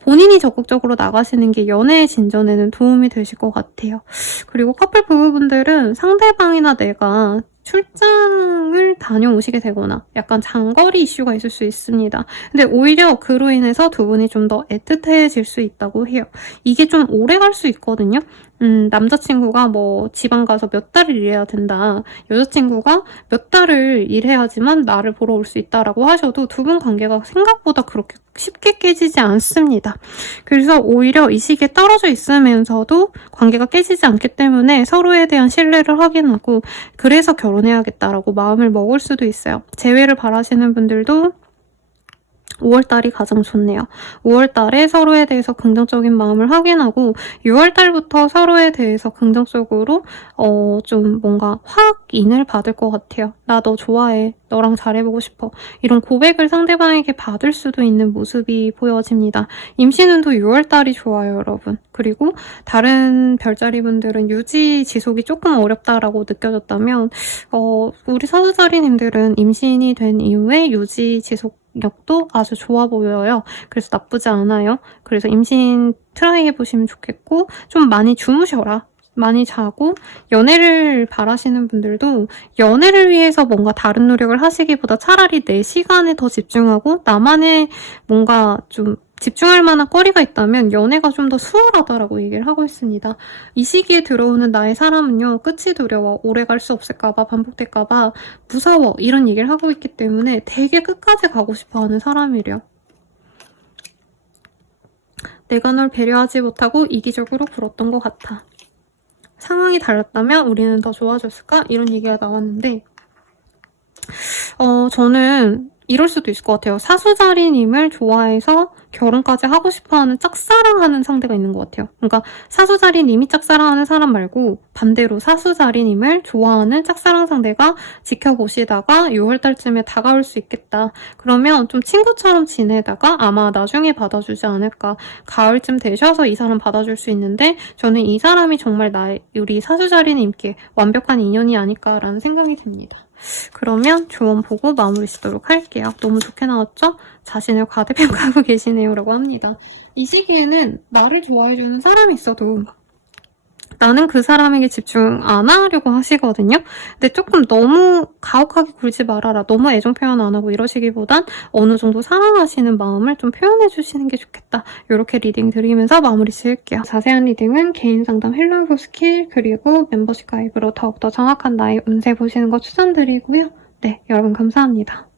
본인이 적극적으로 나가시는 게 연애의 진전에는 도움이 되실 것 같아요. 그리고 커플 부부분들은 상대방이나 내가 출장을 다녀오시게 되거나 약간 장거리 이슈가 있을 수 있습니다. 근데 오히려 그로 인해서 두 분이 좀 더 애틋해질 수 있다고 해요. 이게 좀 오래 갈 수 있거든요. 남자친구가 뭐 지방 가서 몇 달을 일해야 된다. 여자친구가 몇 달을 일해야지만 나를 보러 올 수 있다라고 하셔도 두 분 관계가 생각보다 그렇게 쉽게 깨지지 않습니다. 그래서 오히려 이 시기에 떨어져 있으면서도 관계가 깨지지 않기 때문에 서로에 대한 신뢰를 확인하고 그래서 결혼해야겠다라고 마음을 먹을 수도 있어요. 재회를 바라시는 분들도 5월달이 가장 좋네요. 5월달에 서로에 대해서 긍정적인 마음을 확인하고 6월달부터 서로에 대해서 긍정적으로 좀 뭔가 확인을 받을 것 같아요. 나 너 좋아해. 너랑 잘해보고 싶어. 이런 고백을 상대방에게 받을 수도 있는 모습이 보여집니다. 임신운도 6월달이 좋아요, 여러분. 그리고 다른 별자리분들은 유지 지속이 조금 어렵다라고 느껴졌다면 우리 사수자리님들은 임신이 된 이후에 유지 지속력도 아주 좋아 보여요. 그래서 나쁘지 않아요. 그래서 임신 트라이 해보시면 좋겠고 좀 많이 주무셔라. 많이 자고 연애를 바라시는 분들도 연애를 위해서 뭔가 다른 노력을 하시기보다 차라리 내 시간에 더 집중하고 나만의 뭔가 좀 집중할 만한 거리가 있다면 연애가 좀 더 수월하다라고 얘기를 하고 있습니다. 이 시기에 들어오는 나의 사람은요, 끝이 두려워. 오래 갈 수 없을까봐, 반복될까봐 무서워. 이런 얘기를 하고 있기 때문에 되게 끝까지 가고 싶어하는 사람이래요. 내가 널 배려하지 못하고 이기적으로 굴었던 것 같아. 상황이 달랐다면 우리는 더 좋아졌을까? 이런 얘기가 나왔는데 저는 이럴 수도 있을 것 같아요. 사수자리님을 좋아해서 결혼까지 하고 싶어하는 짝사랑하는 상대가 있는 것 같아요. 그러니까 사수자리님이 짝사랑하는 사람 말고 반대로 사수자리님을 좋아하는 짝사랑 상대가 지켜보시다가 6월달쯤에 다가올 수 있겠다. 그러면 좀 친구처럼 지내다가 아마 나중에 받아주지 않을까. 가을쯤 되셔서 이 사람 받아줄 수 있는데 저는 이 사람이 정말 우리 사수자리님께 완벽한 인연이 아닐까라는 생각이 듭니다. 그러면 조언 보고 마무리 짓도록 할게요. 너무 좋게 나왔죠? 자신을 과대평가하고 계시네요 라고 합니다. 이 시기에는 나를 좋아해주는 사람이 있어도 나는 그 사람에게 집중 안 하려고 하시거든요. 근데 조금 너무 가혹하게 굴지 말아라. 너무 애정 표현 안 하고 이러시기보단 어느 정도 사랑하시는 마음을 좀 표현해 주시는 게 좋겠다. 이렇게 리딩 드리면서 마무리 지을게요. 자세한 리딩은 개인 상담 헬로우 스킬 그리고 멤버십 가입으로 더욱더 정확한 나의 운세 보시는 거 추천드리고요. 네, 여러분 감사합니다.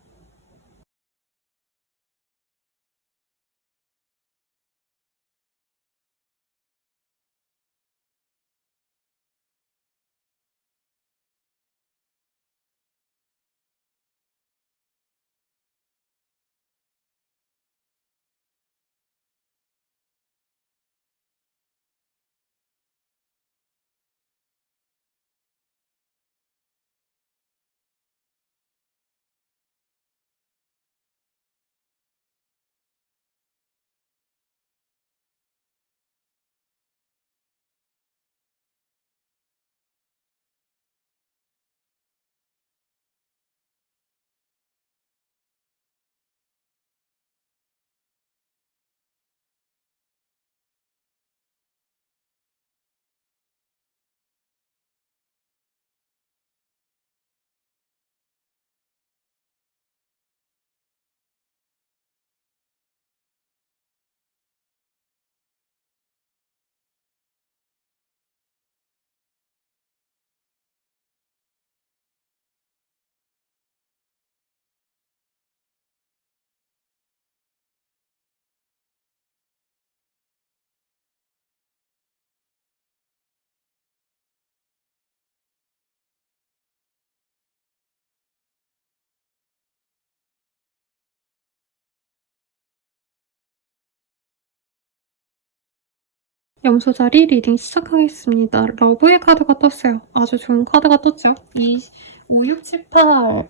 염소자리 리딩 시작하겠습니다. 러브의 카드가 떴어요. 아주 좋은 카드가 떴죠. 5, 6, 7, 8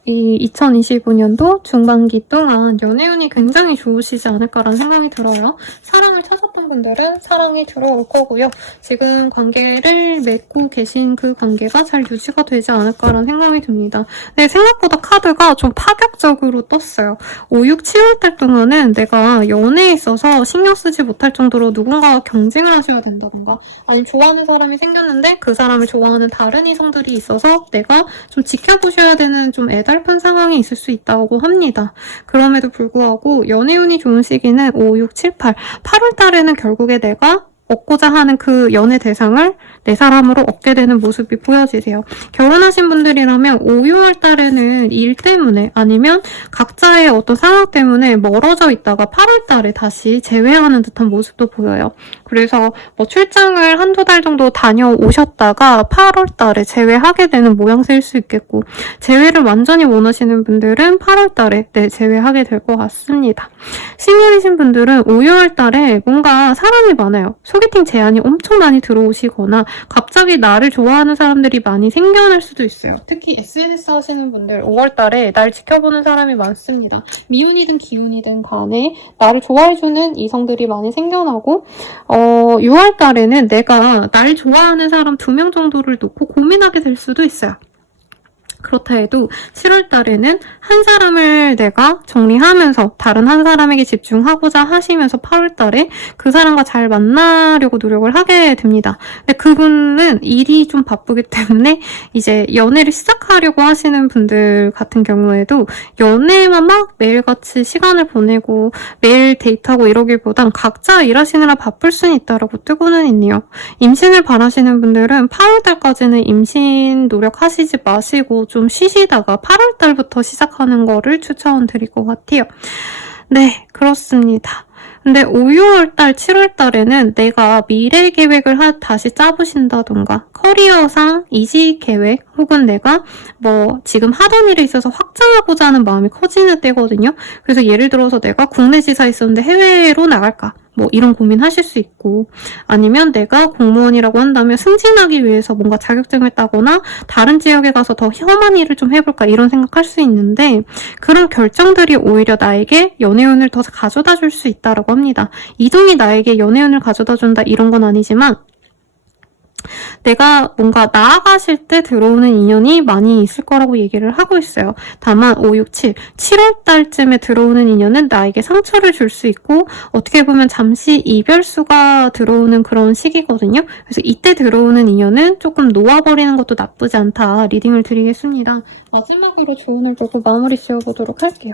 이 2025년도 중반기 동안 연애운이 굉장히 좋으시지 않을까라는 생각이 들어요. 사랑을 찾았던 분들은 사랑이 들어올 거고요. 지금 관계를 맺고 계신 그 관계가 잘 유지가 되지 않을까라는 생각이 듭니다. 네, 생각보다 카드가 좀 파격적으로 떴어요. 5, 6, 7월달 동안은 내가 연애에 있어서 신경 쓰지 못할 정도로 누군가와 경쟁을 하셔야 된다던가 아니면 좋아하는 사람이 생겼는데 그 사람을 좋아하는 다른 이성들이 있어서 내가 좀 지켜보셔야 되는 좀 애달픈 상황이 있을 수 있다고 합니다. 그럼에도 불구하고 연애운이 좋은 시기는 5, 6, 7, 8월 달에는 결국에 내가 얻고자 하는 그 연애 대상을 내 사람으로 얻게 되는 모습이 보여지세요. 결혼하신 분들이라면 5, 6월 달에는 일 때문에 아니면 각자의 어떤 상황 때문에 멀어져 있다가 8월 달에 다시 재회하는 듯한 모습도 보여요. 그래서 뭐 출장을 한두 달 정도 다녀오셨다가 8월 달에 재회하게 되는 모양새일 수 있겠고 재회를 완전히 원하시는 분들은 8월 달에 재회하게 될 것 같습니다. 싱글이신 분들은 5, 6월 달에 뭔가 사람이 많아요. 소개팅 제안이 엄청 많이 들어오시거나 갑자기 나를 좋아하는 사람들이 많이 생겨날 수도 있어요. 특히 SNS 하시는 분들 5월달에 날 지켜보는 사람이 많습니다. 미운이든 기운이든 간에 나를 좋아해주는 이성들이 많이 생겨나고 6월달에는 내가 날 좋아하는 사람 2명 정도를 놓고 고민하게 될 수도 있어요. 그렇다 해도 7월 달에는 한 사람을 내가 정리하면서 다른 한 사람에게 집중하고자 하시면서 8월 달에 그 사람과 잘 만나려고 노력을 하게 됩니다. 근데 그분은 일이 좀 바쁘기 때문에 이제 연애를 시작하려고 하시는 분들 같은 경우에도 연애만 막 매일같이 시간을 보내고 매일 데이트하고 이러기보단 각자 일하시느라 바쁠 수는 있다라고 뜨고는 있네요. 임신을 바라시는 분들은 8월 달까지는 임신 노력하시지 마시고 좀 쉬시다가 8월 달부터 시작하는 거를 추천드릴 것 같아요. 네, 그렇습니다. 근데 5, 6월달, 7월달에는 내가 미래 계획을 다시 짜보신다던가 커리어상 이직 계획 혹은 내가 뭐 지금 하던 일에 있어서 확장하고자 하는 마음이 커지는 때거든요. 그래서 예를 들어서 내가 국내 지사에 있었는데 해외로 나갈까? 뭐 이런 고민하실 수 있고, 아니면 내가 공무원이라고 한다면 승진하기 위해서 뭔가 자격증을 따거나 다른 지역에 가서 더 험한 일을 좀 해볼까 이런 생각할 수 있는데, 그런 결정들이 오히려 나에게 연애운을 더 가져다 줄 수 있다라고 합니다. 이동이 나에게 연애운을 가져다 준다 이런 건 아니지만 내가 뭔가 나아가실 때 들어오는 인연이 많이 있을 거라고 얘기를 하고 있어요. 다만 5, 6, 7월 달쯤에 들어오는 인연은 나에게 상처를 줄 수 있고 어떻게 보면 잠시 이별수가 들어오는 그런 시기거든요. 그래서 이때 들어오는 인연은 조금 놓아버리는 것도 나쁘지 않다 리딩을 드리겠습니다. 마지막으로 조언을 보고 마무리 지어보도록 할게요.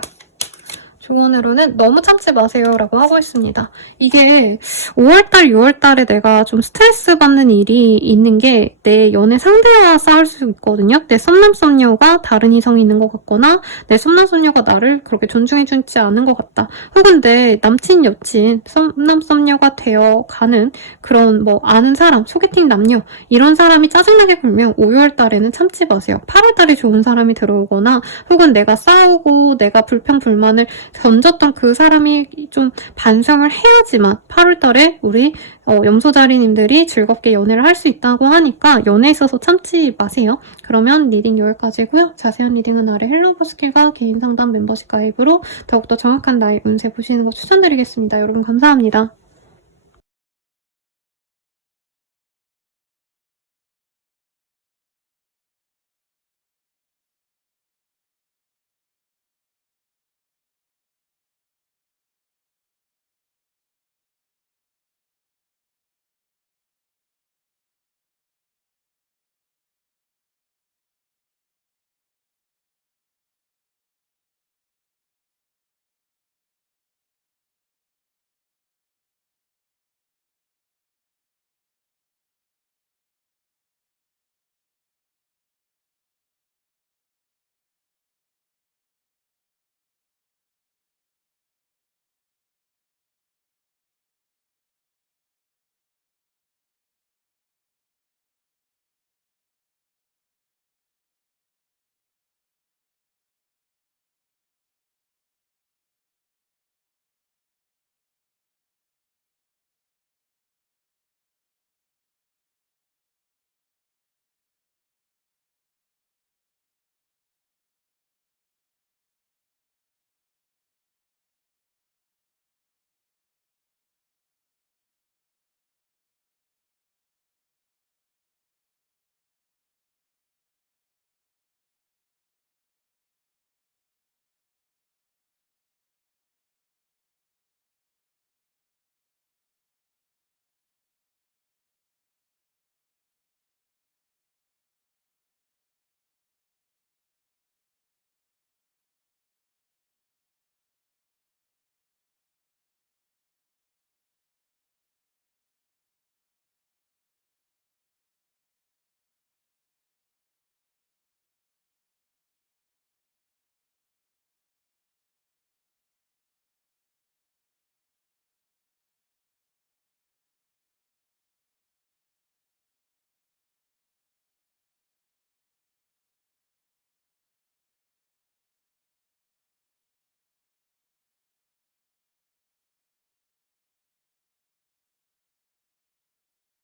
조언으로는 너무 참지 마세요 라고 하고 있습니다. 이게 5월달, 6월달에 내가 좀 스트레스 받는 일이 있는 게 내 연애 상대와 싸울 수 있거든요. 내 썸남썸녀가 다른 이성이 있는 것 같거나 내 썸남썸녀가 나를 그렇게 존중해주지 않은 것 같다. 혹은 내 남친, 여친, 썸남썸녀가 되어가는 그런 뭐 아는 사람, 소개팅 남녀 이런 사람이 짜증나게 굴면 5, 6월달에는 참지 마세요. 8월달에 좋은 사람이 들어오거나 혹은 내가 싸우고 내가 불평불만을 던졌던 그 사람이 좀 반성을 해야지만 8월달에 우리 염소자리님들이 즐겁게 연애를 할 수 있다고 하니까 연애에 있어서 참지 마세요. 그러면 리딩 여기까지고요. 자세한 리딩은 아래 헬로버스킬과 개인 상담 멤버십 가입으로 더욱더 정확한 나의 운세 보시는 거 추천드리겠습니다. 여러분 감사합니다.